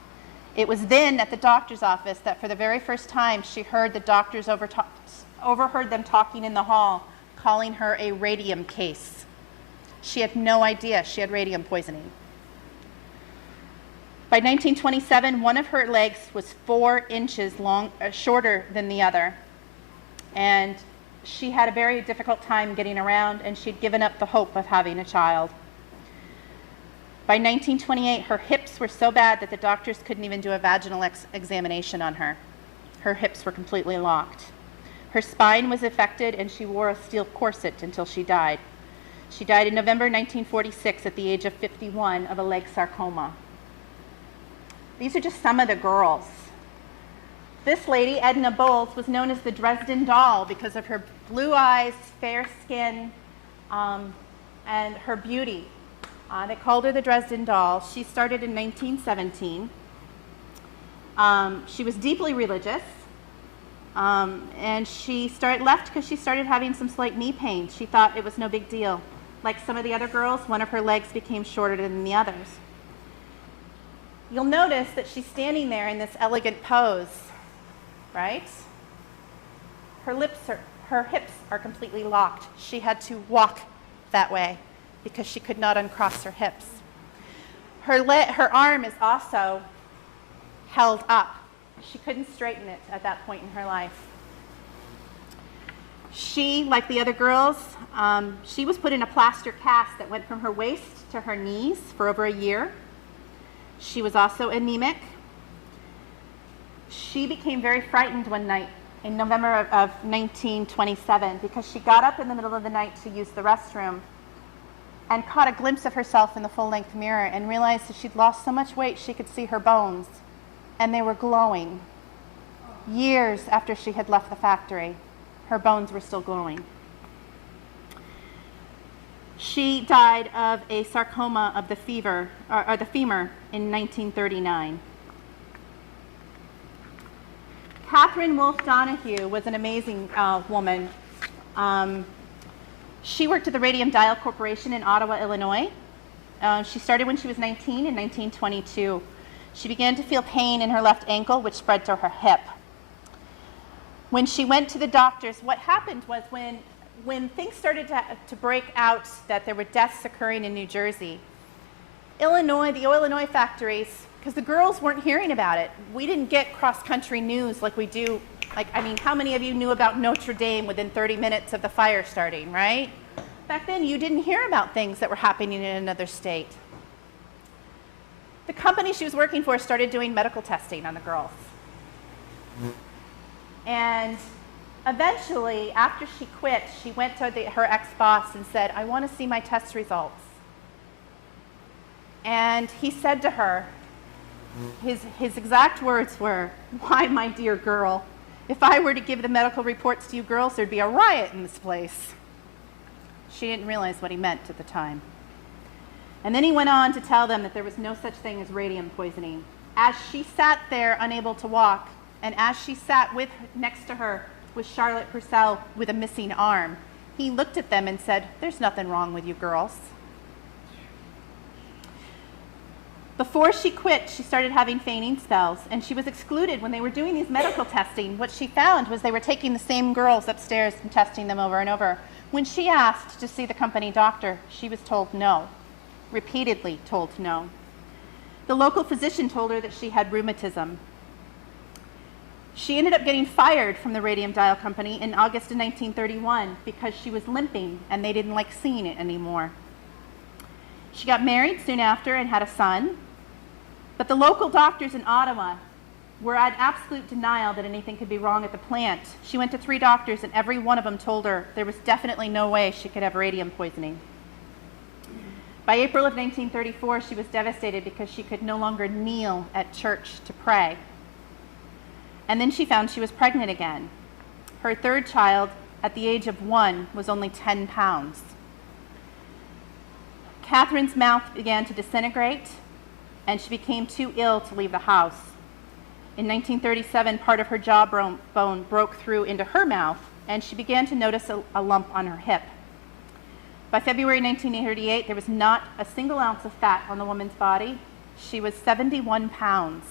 It was then at the doctor's office that for the very first time she heard the doctors overheard them talking in the hall, calling her a radium case. She had no idea she had radium poisoning. By 1927, one of her legs was 4 inches shorter than the other. And she had a very difficult time getting around, and she'd given up the hope of having a child. By 1928, her hips were so bad that the doctors couldn't even do a vaginal examination on her. Her hips were completely locked. Her spine was affected, and she wore a steel corset until she died. She died in November 1946 at the age of 51 of a leg sarcoma. These are just some of the girls. This lady, Edna Bowles, was known as the Dresden doll because of her blue eyes, fair skin, and her beauty. They called her the Dresden doll. She started in 1917. She was deeply religious, and she left because she started having some slight knee pain. She thought it was no big deal. Like some of the other girls, one of her legs became shorter than the others. You'll notice that she's standing there in this elegant pose, right? Her hips are completely locked. She had to walk that way because she could not uncross her hips. Her arm is also held up. She couldn't straighten it at that point in her life. She, like the other girls, she was put in a plaster cast that went from her waist to her knees for over a year. She was also anemic. She became very frightened one night in November of 1927 because she got up in the middle of the night to use the restroom and caught a glimpse of herself in the full-length mirror and realized that she'd lost so much weight she could see her bones, and they were glowing. Years after she had left the factory, her bones were still glowing. She died of a sarcoma of the femur in 1939. Kathleen Donahue was an amazing woman. She worked at the Radium Dial Corporation in Ottawa, Illinois. She started when she was 19 in 1922. She began to feel pain in her left ankle, which spread to her hip. When she went to the doctors, what happened was when things started to break out that there were deaths occurring in New Jersey, the Illinois factories, because the girls weren't hearing about it. We didn't get cross-country news like we do. How many of you knew about Notre Dame within 30 minutes of the fire starting, right? Back then, you didn't hear about things that were happening in another state. The company she was working for started doing medical testing on the girls. And eventually, after she quit, she went to her ex-boss and said, "I want to see my test results." And he said to her, his exact words were, "Why, my dear girl, if I were to give the medical reports to you girls, there'd be a riot in this place." She didn't realize what he meant at the time. And then he went on to tell them that there was no such thing as radium poisoning. As she sat there unable to walk, and as she sat next to her was Charlotte Purcell with a missing arm, he looked at them and said, "There's nothing wrong with you girls." Before she quit, she started having fainting spells, and she was excluded when they were doing these medical testing. What she found was they were taking the same girls upstairs and testing them over and over. When she asked to see the company doctor, she was told no, repeatedly told no. The local physician told her that she had rheumatism. She ended up getting fired from the Radium Dial Company in August of 1931 because she was limping and they didn't like seeing it anymore. She got married soon after and had a son, but the local doctors in Ottawa were at absolute denial that anything could be wrong at the plant. She went to 3 doctors and every one of them told her there was definitely no way she could have radium poisoning. By April of 1934, she was devastated because she could no longer kneel at church to pray. And then she found she was pregnant again. Her 3rd child, at the age of 1, was only 10 pounds. Catherine's mouth began to disintegrate, and she became too ill to leave the house. In 1937, part of her jawbone broke through into her mouth, and she began to notice a lump on her hip. By February 1938, there was not a single ounce of fat on the woman's body. She was 71 pounds.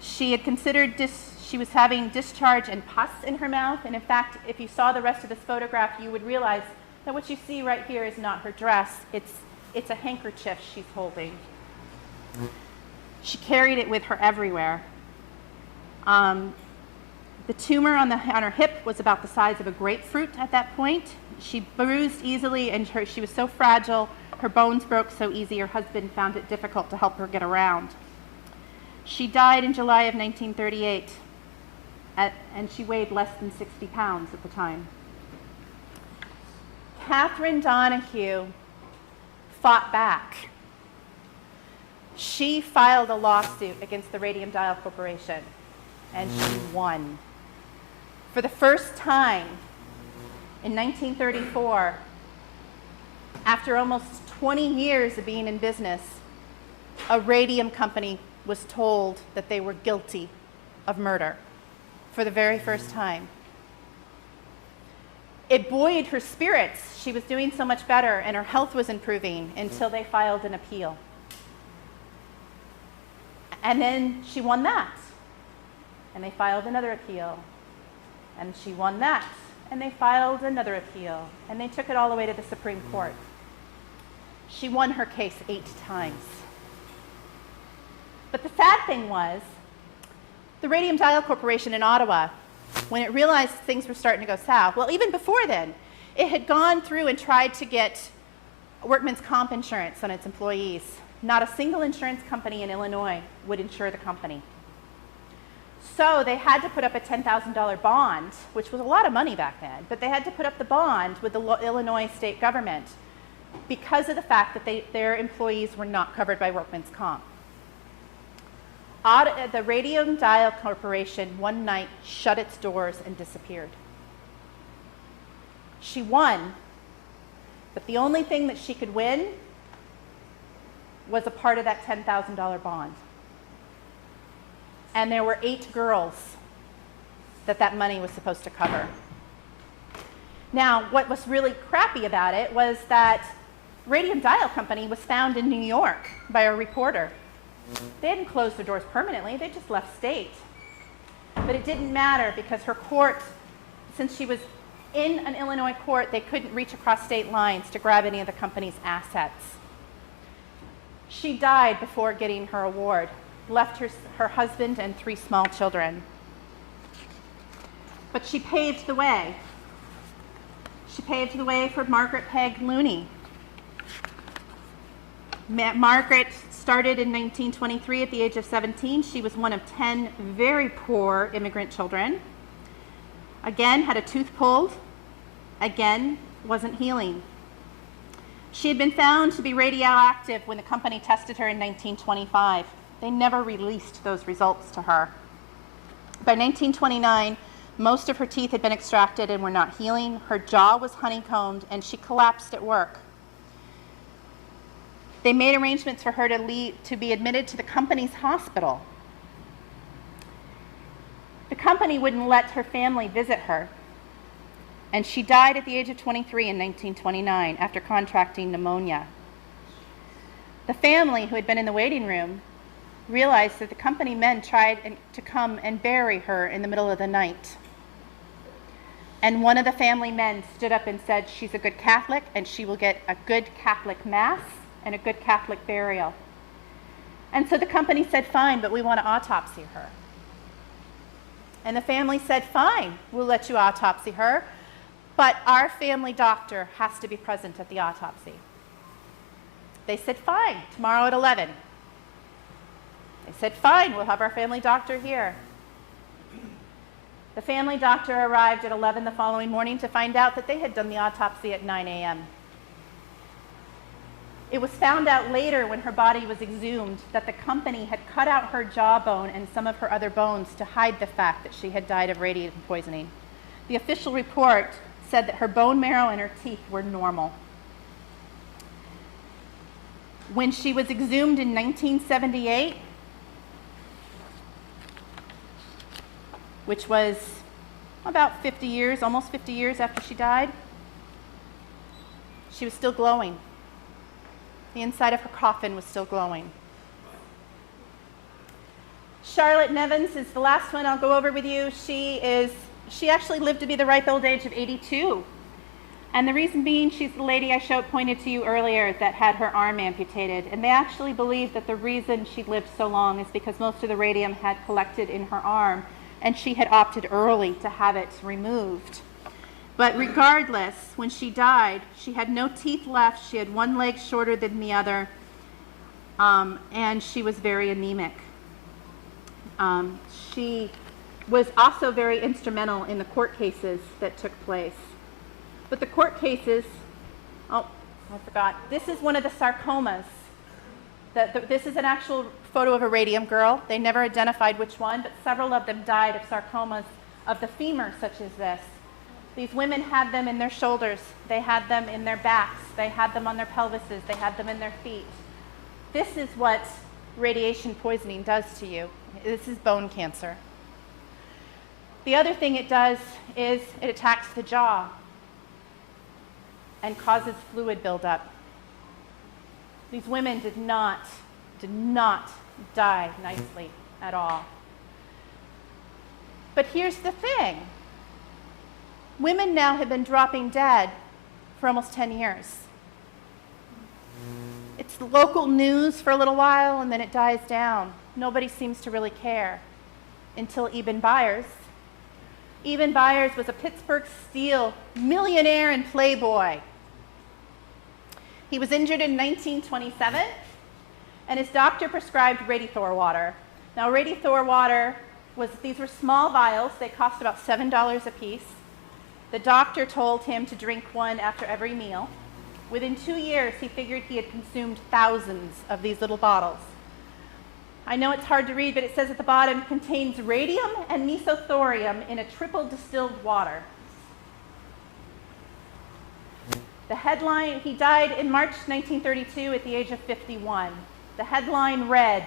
She had considered she was having discharge and pus in her mouth, and in fact, if you saw the rest of this photograph, you would realize that what you see right here is not her dress. It's a handkerchief she's holding. She carried it with her everywhere. The tumor on her hip was about the size of a grapefruit at that point. She bruised easily, and she was so fragile, her bones broke so easy, her husband found it difficult to help her get around. She died in July of 1938, and she weighed less than 60 pounds at the time. Kathleen Donahue fought back. She filed a lawsuit against the Radium Dial Corporation, and she won. For the first time in 1934, after almost 20 years of being in business, a radium company was told that they were guilty of murder for the very first time. It buoyed her spirits. She was doing so much better, and her health was improving until they filed an appeal. And then she won that. And they filed another appeal. And she won that. And they filed another appeal. And they took it all the way to the Supreme Court. She won her case 8 times. But the sad thing was, the Radium Dial Corporation in Ottawa, when it realized things were starting to go south, well, even before then, it had gone through and tried to get workman's comp insurance on its employees. Not a single insurance company in Illinois would insure the company. So they had to put up a $10,000 bond, which was a lot of money back then, but they had to put up the bond with the Illinois state government because of the fact that their employees were not covered by workman's comp. The Radium Dial Corporation one night shut its doors and disappeared. She won, but the only thing that she could win was a part of that $10,000 bond. And there were 8 girls that money was supposed to cover. Now, what was really crappy about it was that Radium Dial Company was found in New York by a reporter. They hadn't closed their doors permanently, they just left state. But it didn't matter because her court, since she was in an Illinois court, they couldn't reach across state lines to grab any of the company's assets. She died before getting her award, left her husband and 3 small children. But she paved the way. She paved the way for Margaret Peg Mooney. Margaret started in 1923 at the age of 17. She was one of 10 very poor immigrant children. Again, had a tooth pulled. Again, wasn't healing. She had been found to be radioactive when the company tested her in 1925. They never released those results to her. By 1929, most of her teeth had been extracted and were not healing. Her jaw was honeycombed, and she collapsed at work. They made arrangements for her to be admitted to the company's hospital. The company wouldn't let her family visit her, and she died at the age of 23 in 1929 after contracting pneumonia. The family, who had been in the waiting room, realized that the company men tried to come and bury her in the middle of the night. And one of the family men stood up and said, "She's a good Catholic, and she will get a good Catholic Mass and a good Catholic burial." And so the company said, "Fine, but we want to autopsy her." And the family said, "Fine, we'll let you autopsy her, but our family doctor has to be present at the autopsy." They said, "Fine, tomorrow at 11. They said, "Fine, we'll have our family doctor here." The family doctor arrived at 11 the following morning to find out that they had done the autopsy at 9 a.m. It was found out later when her body was exhumed that the company had cut out her jawbone and some of her other bones to hide the fact that she had died of radiation poisoning. The official report said that her bone marrow and her teeth were normal. When she was exhumed in 1978, which was about 50 years, almost 50 years after she died, she was still glowing. The inside of her coffin was still glowing. Charlotte Nevins is the last one I'll go over with you. She actually lived to be the ripe old age of 82. And the reason being, she's the lady I pointed to you earlier that had her arm amputated. And they actually believe that the reason she lived so long is because most of the radium had collected in her arm, and she had opted early to have it removed. But regardless, when she died, she had no teeth left, she had one leg shorter than the other, and she was very anemic. She was also very instrumental in the court cases that took place. But the court cases, oh, I forgot. This is one of the sarcomas. This is an actual photo of a radium girl. They never identified which one, but several of them died of sarcomas of the femur, such as this. These women had them in their shoulders. They had them in their backs. They had them on their pelvises. They had them in their feet. This is what radiation poisoning does to you. This is bone cancer. The other thing it does is it attacks the jaw and causes fluid buildup. These women did not die nicely at all. But here's the thing. Women now have been dropping dead for almost 10 years. It's local news for a little while, and then it dies down. Nobody seems to really care until Eben Byers. Eben Byers was a Pittsburgh Steel millionaire and playboy. He was injured in 1927, and his doctor prescribed Radithor water. Now, Radithor water these were small vials. They cost about $7 a piece. The doctor told him to drink one after every meal. Within 2 years, he figured he had consumed thousands of these little bottles. I know it's hard to read, but it says at the bottom, contains radium and mesothorium in a triple distilled water. The headline, he died in March 1932 at the age of 51. The headline read,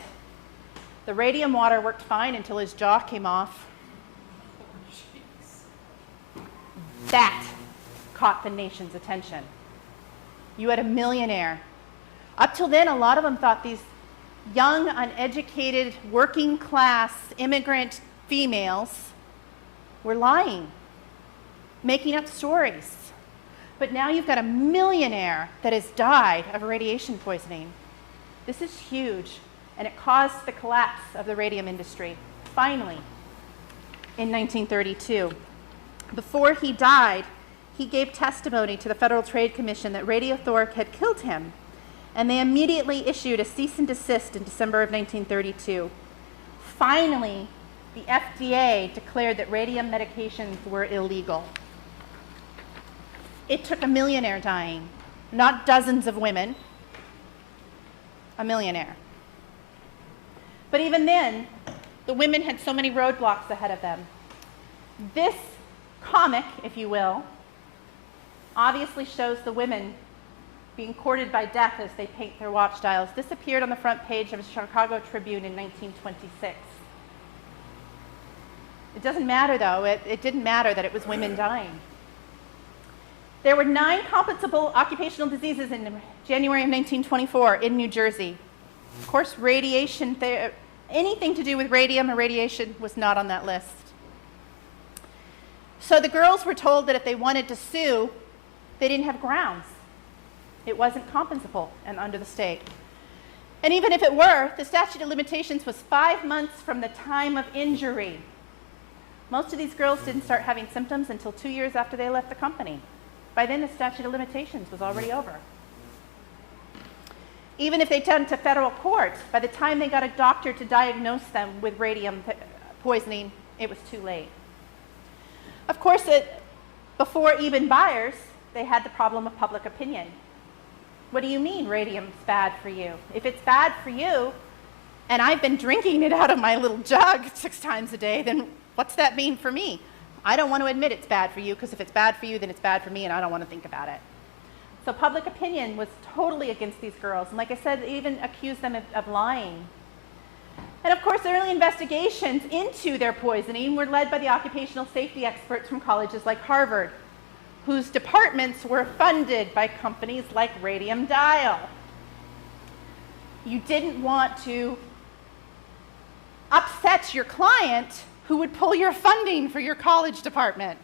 "The radium water worked fine until his jaw came off." That caught the nation's attention. You had a millionaire. Up till then, a lot of them thought these young, uneducated, working class, immigrant females were lying, making up stories. But now you've got a millionaire that has died of radiation poisoning. This is huge, and it caused the collapse of the radium industry, finally, in 1932. Before he died, he gave testimony to the Federal Trade Commission that Radithor had killed him, and they immediately issued a cease and desist in December of 1932. Finally, the FDA declared that radium medications were illegal. It took a millionaire dying, not dozens of women, a millionaire. But even then, the women had so many roadblocks ahead of them. This comic, if you will, obviously shows the women being courted by death as they paint their watch dials. This appeared on the front page of the Chicago Tribune in 1926. It doesn't matter, though. It didn't matter that it was women dying. There were 9 compensable occupational diseases in January of 1924 in New Jersey. Of course, radiation, anything to do with radium or radiation was not on that list. So the girls were told that if they wanted to sue, they didn't have grounds. It wasn't compensable and under the state. And even if it were, the statute of limitations was 5 months from the time of injury. Most of these girls didn't start having symptoms until 2 years after they left the company. By then, the statute of limitations was already over. Even if they went to federal court, by the time they got a doctor to diagnose them with radium poisoning, it was too late. Of course, before Eben Byers, they had the problem of public opinion. What do you mean radium's bad for you? If it's bad for you, and I've been drinking it out of my little jug 6 times a day, then what's that mean for me? I don't want to admit it's bad for you, because if it's bad for you, then it's bad for me, and I don't want to think about it. So public opinion was totally against these girls. And like I said, they even accused them of lying. And of course, early investigations into their poisoning were led by the occupational safety experts from colleges like Harvard, whose departments were funded by companies like Radium Dial. You didn't want to upset your client who would pull your funding for your college department.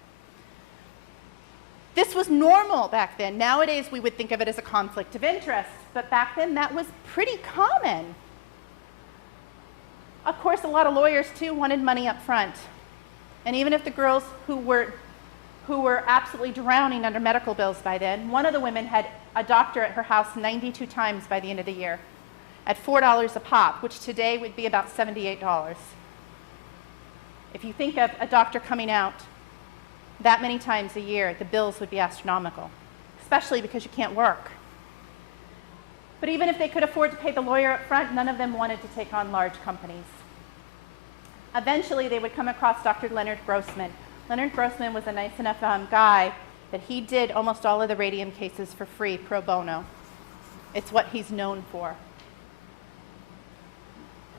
This was normal back then. Nowadays, we would think of it as a conflict of interest, but back then that was pretty common. Of course, a lot of lawyers, too, wanted money up front. And even if the girls who were absolutely drowning under medical bills by then, one of the women had a doctor at her house 92 times by the end of the year at $4 a pop, which today would be about $78. If you think of a doctor coming out that many times a year, the bills would be astronomical, especially because you can't work. But even if they could afford to pay the lawyer up front, none of them wanted to take on large companies. Eventually, they would come across Dr. Leonard Grossman. Leonard Grossman was a nice enough guy that he did almost all of the radium cases for free, pro bono. It's what he's known for.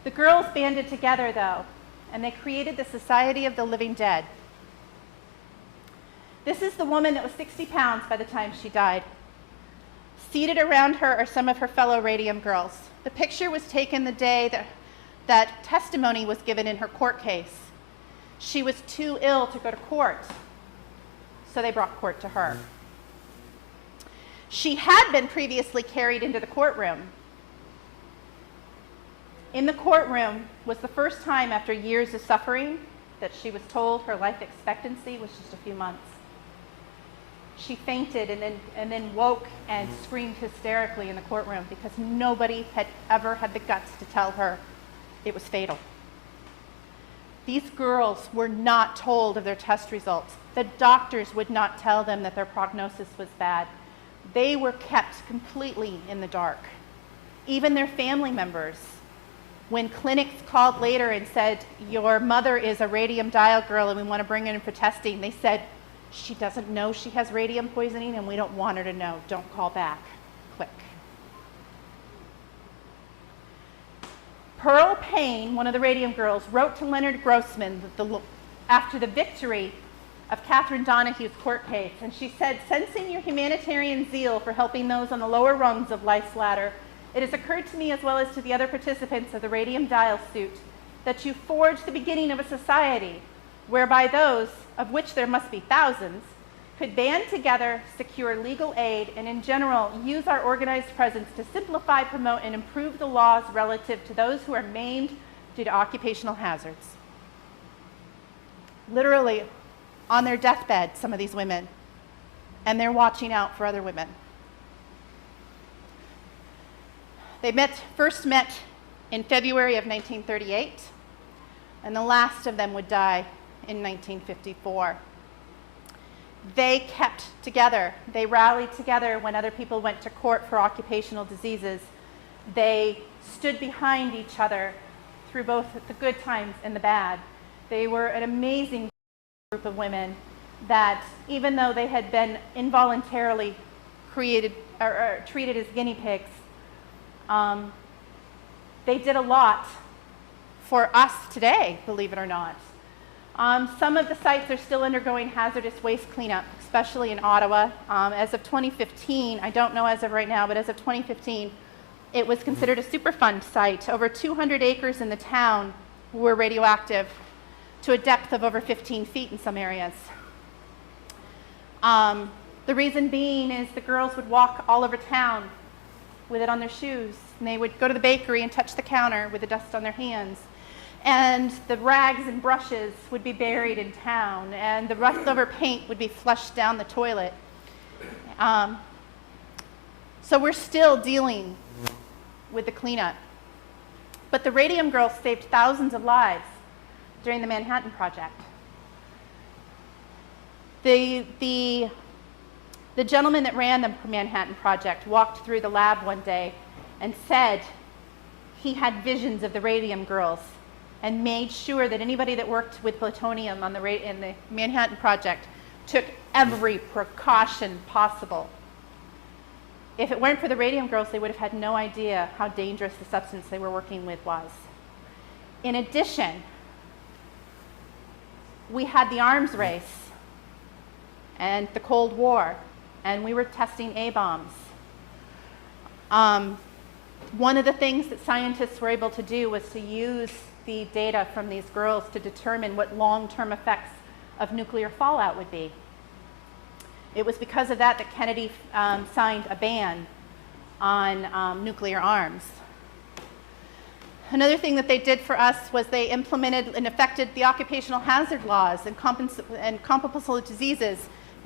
The girls banded together, though, and they created the Society of the Living Dead. This is the woman that was 60 pounds by the time she died. Seated around her are some of her fellow radium girls. The picture was taken the day that testimony was given in her court case. She was too ill to go to court, so they brought court to her. She had been previously carried into the courtroom. In the courtroom was the first time after years of suffering that she was told her life expectancy was just a few months. She fainted and then woke and screamed hysterically in the courtroom because nobody had ever had the guts to tell her it was fatal. These girls were not told of their test results. The doctors would not tell them that their prognosis was bad. They were kept completely in the dark. Even their family members, when clinics called later and said, your mother is a radium dial girl and we want to bring her in for testing, they said, she doesn't know she has radium poisoning and we don't want her to know. Don't call back. Click. Pearl Payne, one of the radium girls, wrote to Leonard Grossman after the victory of Kathleen Donahue's court case, and she said, sensing your humanitarian zeal for helping those on the lower rungs of life's ladder, it has occurred to me, as well as to the other participants of the radium dial suit, that you forged the beginning of a society whereby those, of which there must be thousands, could band together, secure legal aid, and in general use our organized presence to simplify, promote, and improve the laws relative to those who are maimed due to occupational hazards. Literally on their deathbed, some of these women, and they're watching out for other women. They first met in February of 1938, and the last of them would die in 1954. They kept together. They rallied together when other people went to court for occupational diseases. They stood behind each other through both the good times and the bad. They were an amazing group of women that, even though they had been involuntarily created or treated as guinea pigs, they did a lot for us today, believe it or not. Some of the sites are still undergoing hazardous waste cleanup, especially in Ottawa. As of 2015, I don't know as of right now, but as of 2015, it was considered a Superfund site. Over 200 acres in the town were radioactive to a depth of over 15 feet in some areas. The reason being is the girls would walk all over town with it on their shoes, and they would go to the bakery and touch the counter with the dust on their hands. And the rags and brushes would be buried in town, and the leftover paint would be flushed down the toilet. So we're still dealing with the cleanup. But the Radium Girls saved thousands of lives during the Manhattan Project. The gentleman that ran the Manhattan Project walked through the lab one day and said he had visions of the Radium Girls and made sure that anybody that worked with plutonium in the Manhattan Project took every precaution possible. If it weren't for the Radium Girls, they would have had no idea how dangerous the substance they were working with was. In addition, we had the arms race and the Cold War, and we were testing A-bombs. One of the things that scientists were able to do was to use the data from these girls to determine what long-term effects of nuclear fallout would be. It was because of that that Kennedy signed a ban on nuclear arms. Another thing that they did for us was they implemented and affected the occupational hazard laws and comparable diseases,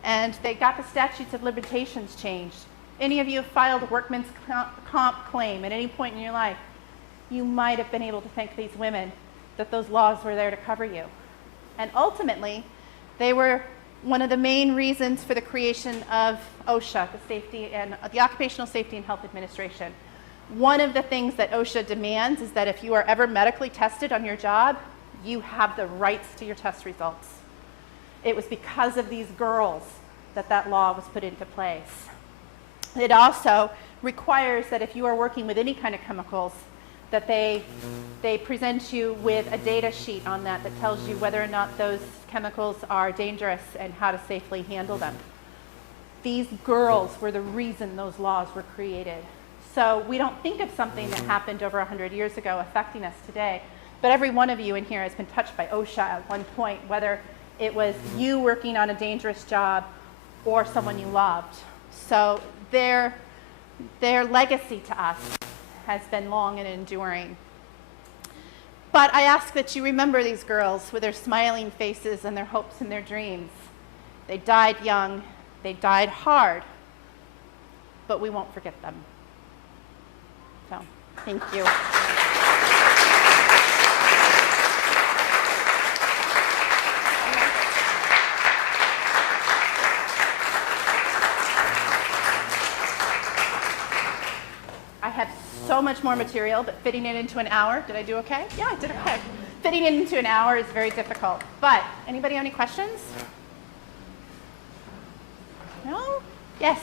and they got the statutes of limitations changed. Any of you have filed a workman's comp claim at any point in your life, you might have been able to thank these women that those laws were there to cover you. And ultimately, they were one of the main reasons for the creation of OSHA, the Occupational Safety and Health Administration. One of the things that OSHA demands is that if you are ever medically tested on your job, you have the rights to your test results. It was because of these girls that that law was put into place. It also requires that if you are working with any kind of chemicals, that they present you with a data sheet on that that tells you whether or not those chemicals are dangerous and how to safely handle them. These girls were the reason those laws were created. So we don't think of something that happened over 100 years ago affecting us today, but every one of you in here has been touched by OSHA at one point, whether it was you working on a dangerous job or someone you loved. So their legacy to us has been long and enduring. But I ask that you remember these girls with their smiling faces and their hopes and their dreams. They died young, they died hard, but we won't forget them. So, thank you. I have so much more material, but fitting it into an hour, did I do okay? Yeah, I did okay. Fitting it into an hour is very difficult. But, anybody have any questions? No? Yes?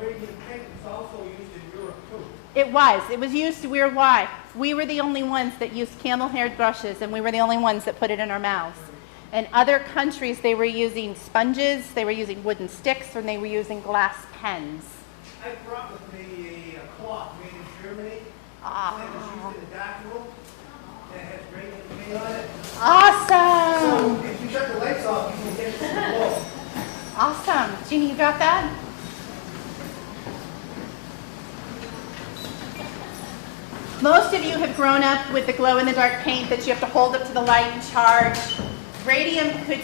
Radium Craze was also used in Europe too. It was. It was used worldwide. We were the only ones that used camel-haired brushes, and we were the only ones that put it in our mouths. In other countries, they were using sponges, they were using wooden sticks, and they were using glass pens. I brought with me a cloth made in Germany. Ah. It was used in the dark room. It has Radium Craze on it. Awesome! So if you shut the lights off, you can get it to the wall. Awesome. Jeannie, you got that? Most of you have grown up with the glow-in-the-dark paint that you have to hold up to the light and charge. Radium could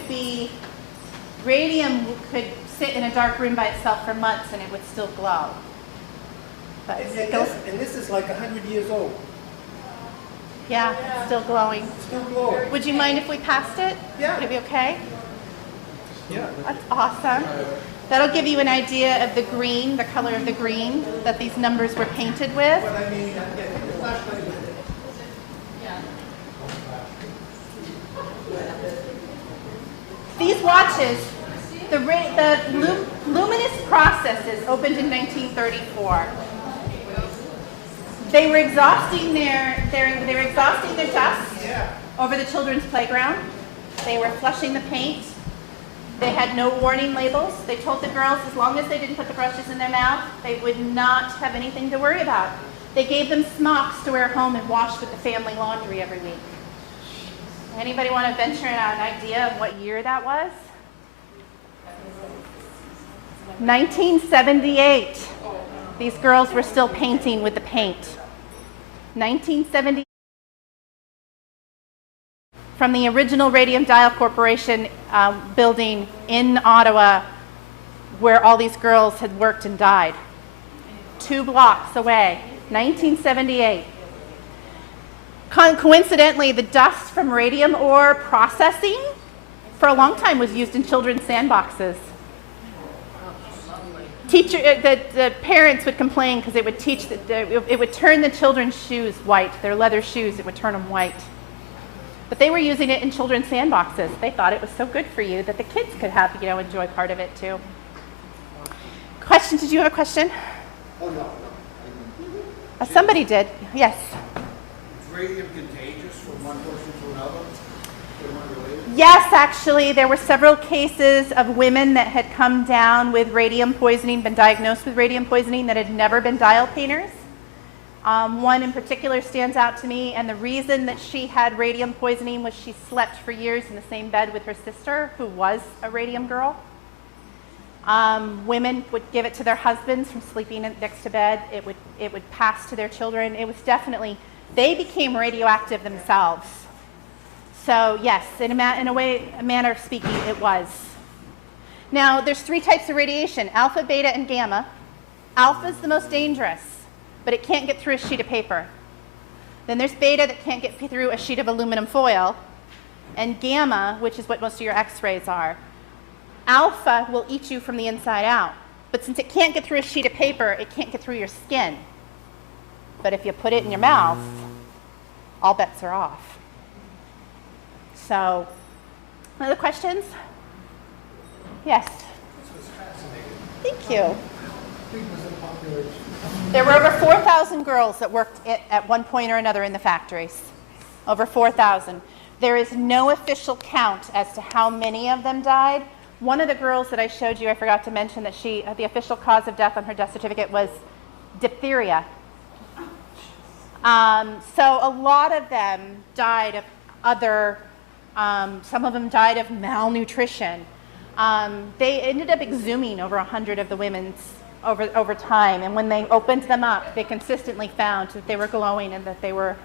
sit in a dark room by itself for months and it would still glow. But And this is like 100 years old. yeah, it's still glowing. It's still glowing. Would you mind if we passed it? Yeah. Would it be okay? Yeah. That's awesome. That'll give you an idea of the green, the color of the green that these numbers were painted with. But I mean, the flashlight with it. These watches, the luminous processes opened in 1934. They were exhausting their dust over the children's playground. They were flushing the paint. They had no warning labels. They told the girls as long as they didn't put the brushes in their mouth, they would not have anything to worry about. They gave them smocks to wear home and wash with the family laundry every week. Anybody want to venture out an idea of what year that was? 1978. These girls were still painting with the paint. 1978. From the original Radium Dial Corporation building in Ottawa, where all these girls had worked and died. 2 blocks away, 1978. Coincidentally, the dust from radium ore processing for a long time was used in children's sandboxes. The parents would complain because it would it would turn the children's shoes white, their leather shoes, it would turn them white. But they were using it in children's sandboxes. They thought it was so good for you that the kids could have, enjoy part of it too. Question? Did you have a question? Oh, no. Somebody did. Yes. Is radium contagious from one person to another? They're unrelated? Yes, actually, there were several cases of women that had come down with radium poisoning, been diagnosed with radium poisoning that had never been dial painters. One in particular stands out to me, and the reason that she had radium poisoning was she slept for years in the same bed with her sister, who was a radium girl. Women would give it to their husbands from sleeping next to bed. It would pass to their children. It was definitely, they became radioactive themselves. So yes, in a manner of speaking, it was. Now, there's 3 types of radiation: alpha, beta, and gamma. Alpha is the most dangerous, but it can't get through a sheet of paper. Then there's beta that can't get through a sheet of aluminum foil, and gamma, which is what most of your X-rays are. Alpha will eat you from the inside out, but since it can't get through a sheet of paper, it can't get through your skin. But if you put it in your mouth, all bets are off. So, other questions? Yes. This was fascinating. Thank you. Big was the population. There were over 4,000 girls that worked at one point or another in the factories. Over 4,000. There is no official count as to how many of them died. One of the girls that I showed you, I forgot to mention that the official cause of death on her death certificate was diphtheria. So a lot of them died of other, some of them died of malnutrition. They ended up exhuming over 100 of the women's over time, and when they opened them up, they consistently found that they were glowing and that they were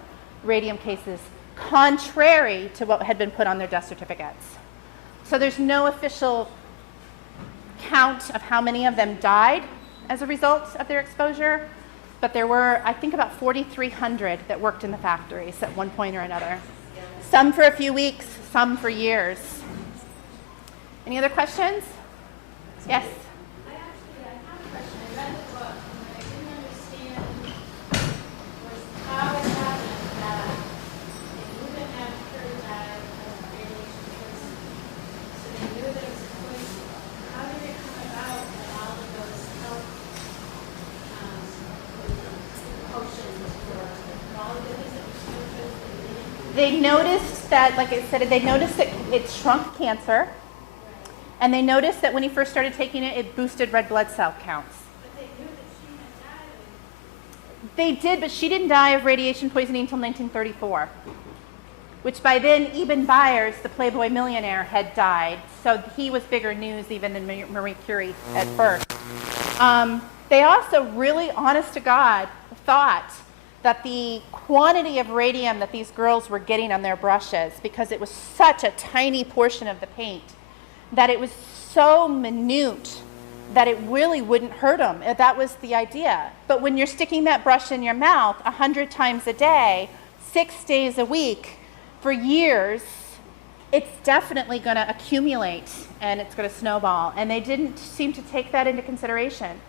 radium cases, contrary to what had been put on their death certificates. So there's no official count of how many of them died as a result of their exposure, but there were, I think, about 4,300 that worked in the factories at one point or another. Some for a few weeks, some for years. Any other questions? Yes? I have a question. I read the book, and what I didn't understand was how it happened that they knew that after that radiation poisoning, so they knew that it was poison. How did it come about that all of those health potions were all of the things that were so good that they didn't? They noticed that, like I said, they noticed that it shrunk cancer, and they noticed that when he first started taking it, it boosted red blood cell counts. But they knew that she had died. They did, but she didn't die of radiation poisoning until 1934, which by then Eben Byers, the Playboy millionaire, had died, so he was bigger news even than Marie Curie at first. They also really, honest to God, thought that the quantity of radium that these girls were getting on their brushes, because it was such a tiny portion of the paint, that it was so minute that it really wouldn't hurt them. That was the idea. But when you're sticking that brush in your mouth 100 times a day, 6 days a week, for years, it's definitely going to accumulate and it's going to snowball. And they didn't seem to take that into consideration.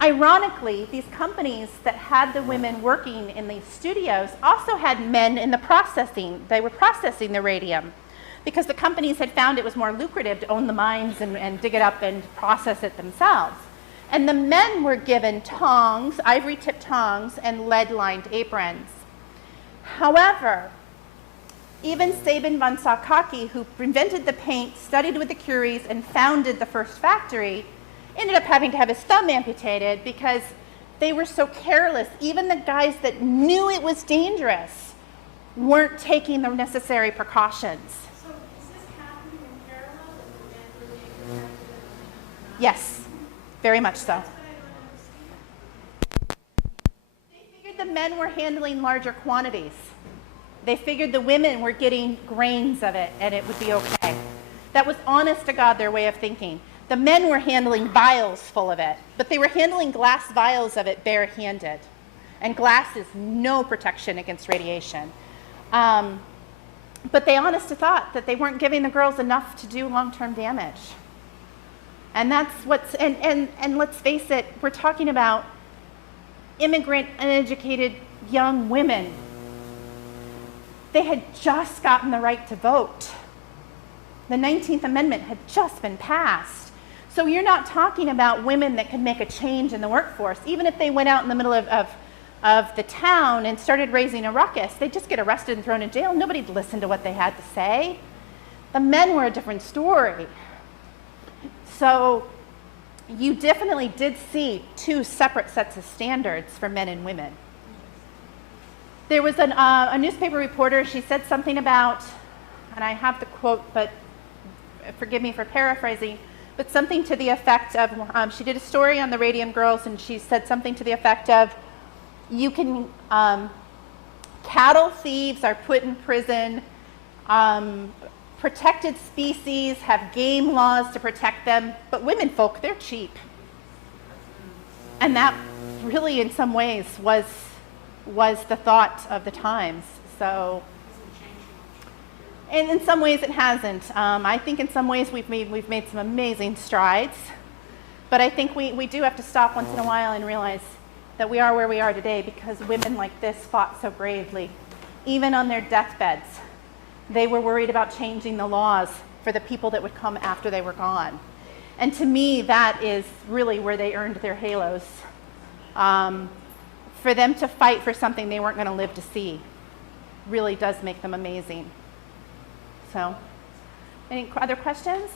Ironically, these companies that had the women working in these studios also had men in the processing. They were processing the radium, because the companies had found it was more lucrative to own the mines and dig it up and process it themselves. And the men were given tongs, ivory-tipped tongs, and lead-lined aprons. However, even Sabin von Sakaki, who invented the paint, studied with the Curies, and founded the first factory, ended up having to have his thumb amputated because they were so careless. Even the guys that knew it was dangerous weren't taking the necessary precautions. So is this happening in parallel that the men were being protected and the women were not? Yes, very much so. That's what I don't understand. They figured the men were handling larger quantities. They figured the women were getting grains of it and it would be okay. That was honest to God their way of thinking. The men were handling vials full of it, but they were handling glass vials of it barehanded. And glass is no protection against radiation. But they honestly thought that they weren't giving the girls enough to do long-term damage. And that's what's, and let's face it, we're talking about immigrant, uneducated young women. They had just gotten the right to vote. The 19th Amendment had just been passed. So you're not talking about women that could make a change in the workforce. Even if they went out in the middle of the town and started raising a ruckus, they'd just get arrested and thrown in jail. Nobody'd listen to what they had to say. The men were a different story. So you definitely did see two separate sets of standards for men and women. There was a newspaper reporter, she said something about, and I have the quote, but forgive me for paraphrasing, but something to the effect of, she did a story on the Radium Girls, and she said something to the effect of, you can, cattle thieves are put in prison, protected species have game laws to protect them, but women folk, they're cheap. And that really, in some ways, was the thought of the times. So, and in some ways it hasn't. I think in some ways we've made some amazing strides, but I think we do have to stop once in a while and realize that we are where we are today because women like this fought so bravely. Even on their deathbeds, they were worried about changing the laws for the people that would come after they were gone. And to me, that is really where they earned their halos. For them to fight for something they weren't going to live to see really does make them amazing. So, any other questions?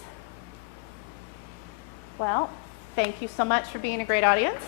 Well, thank you so much for being a great audience.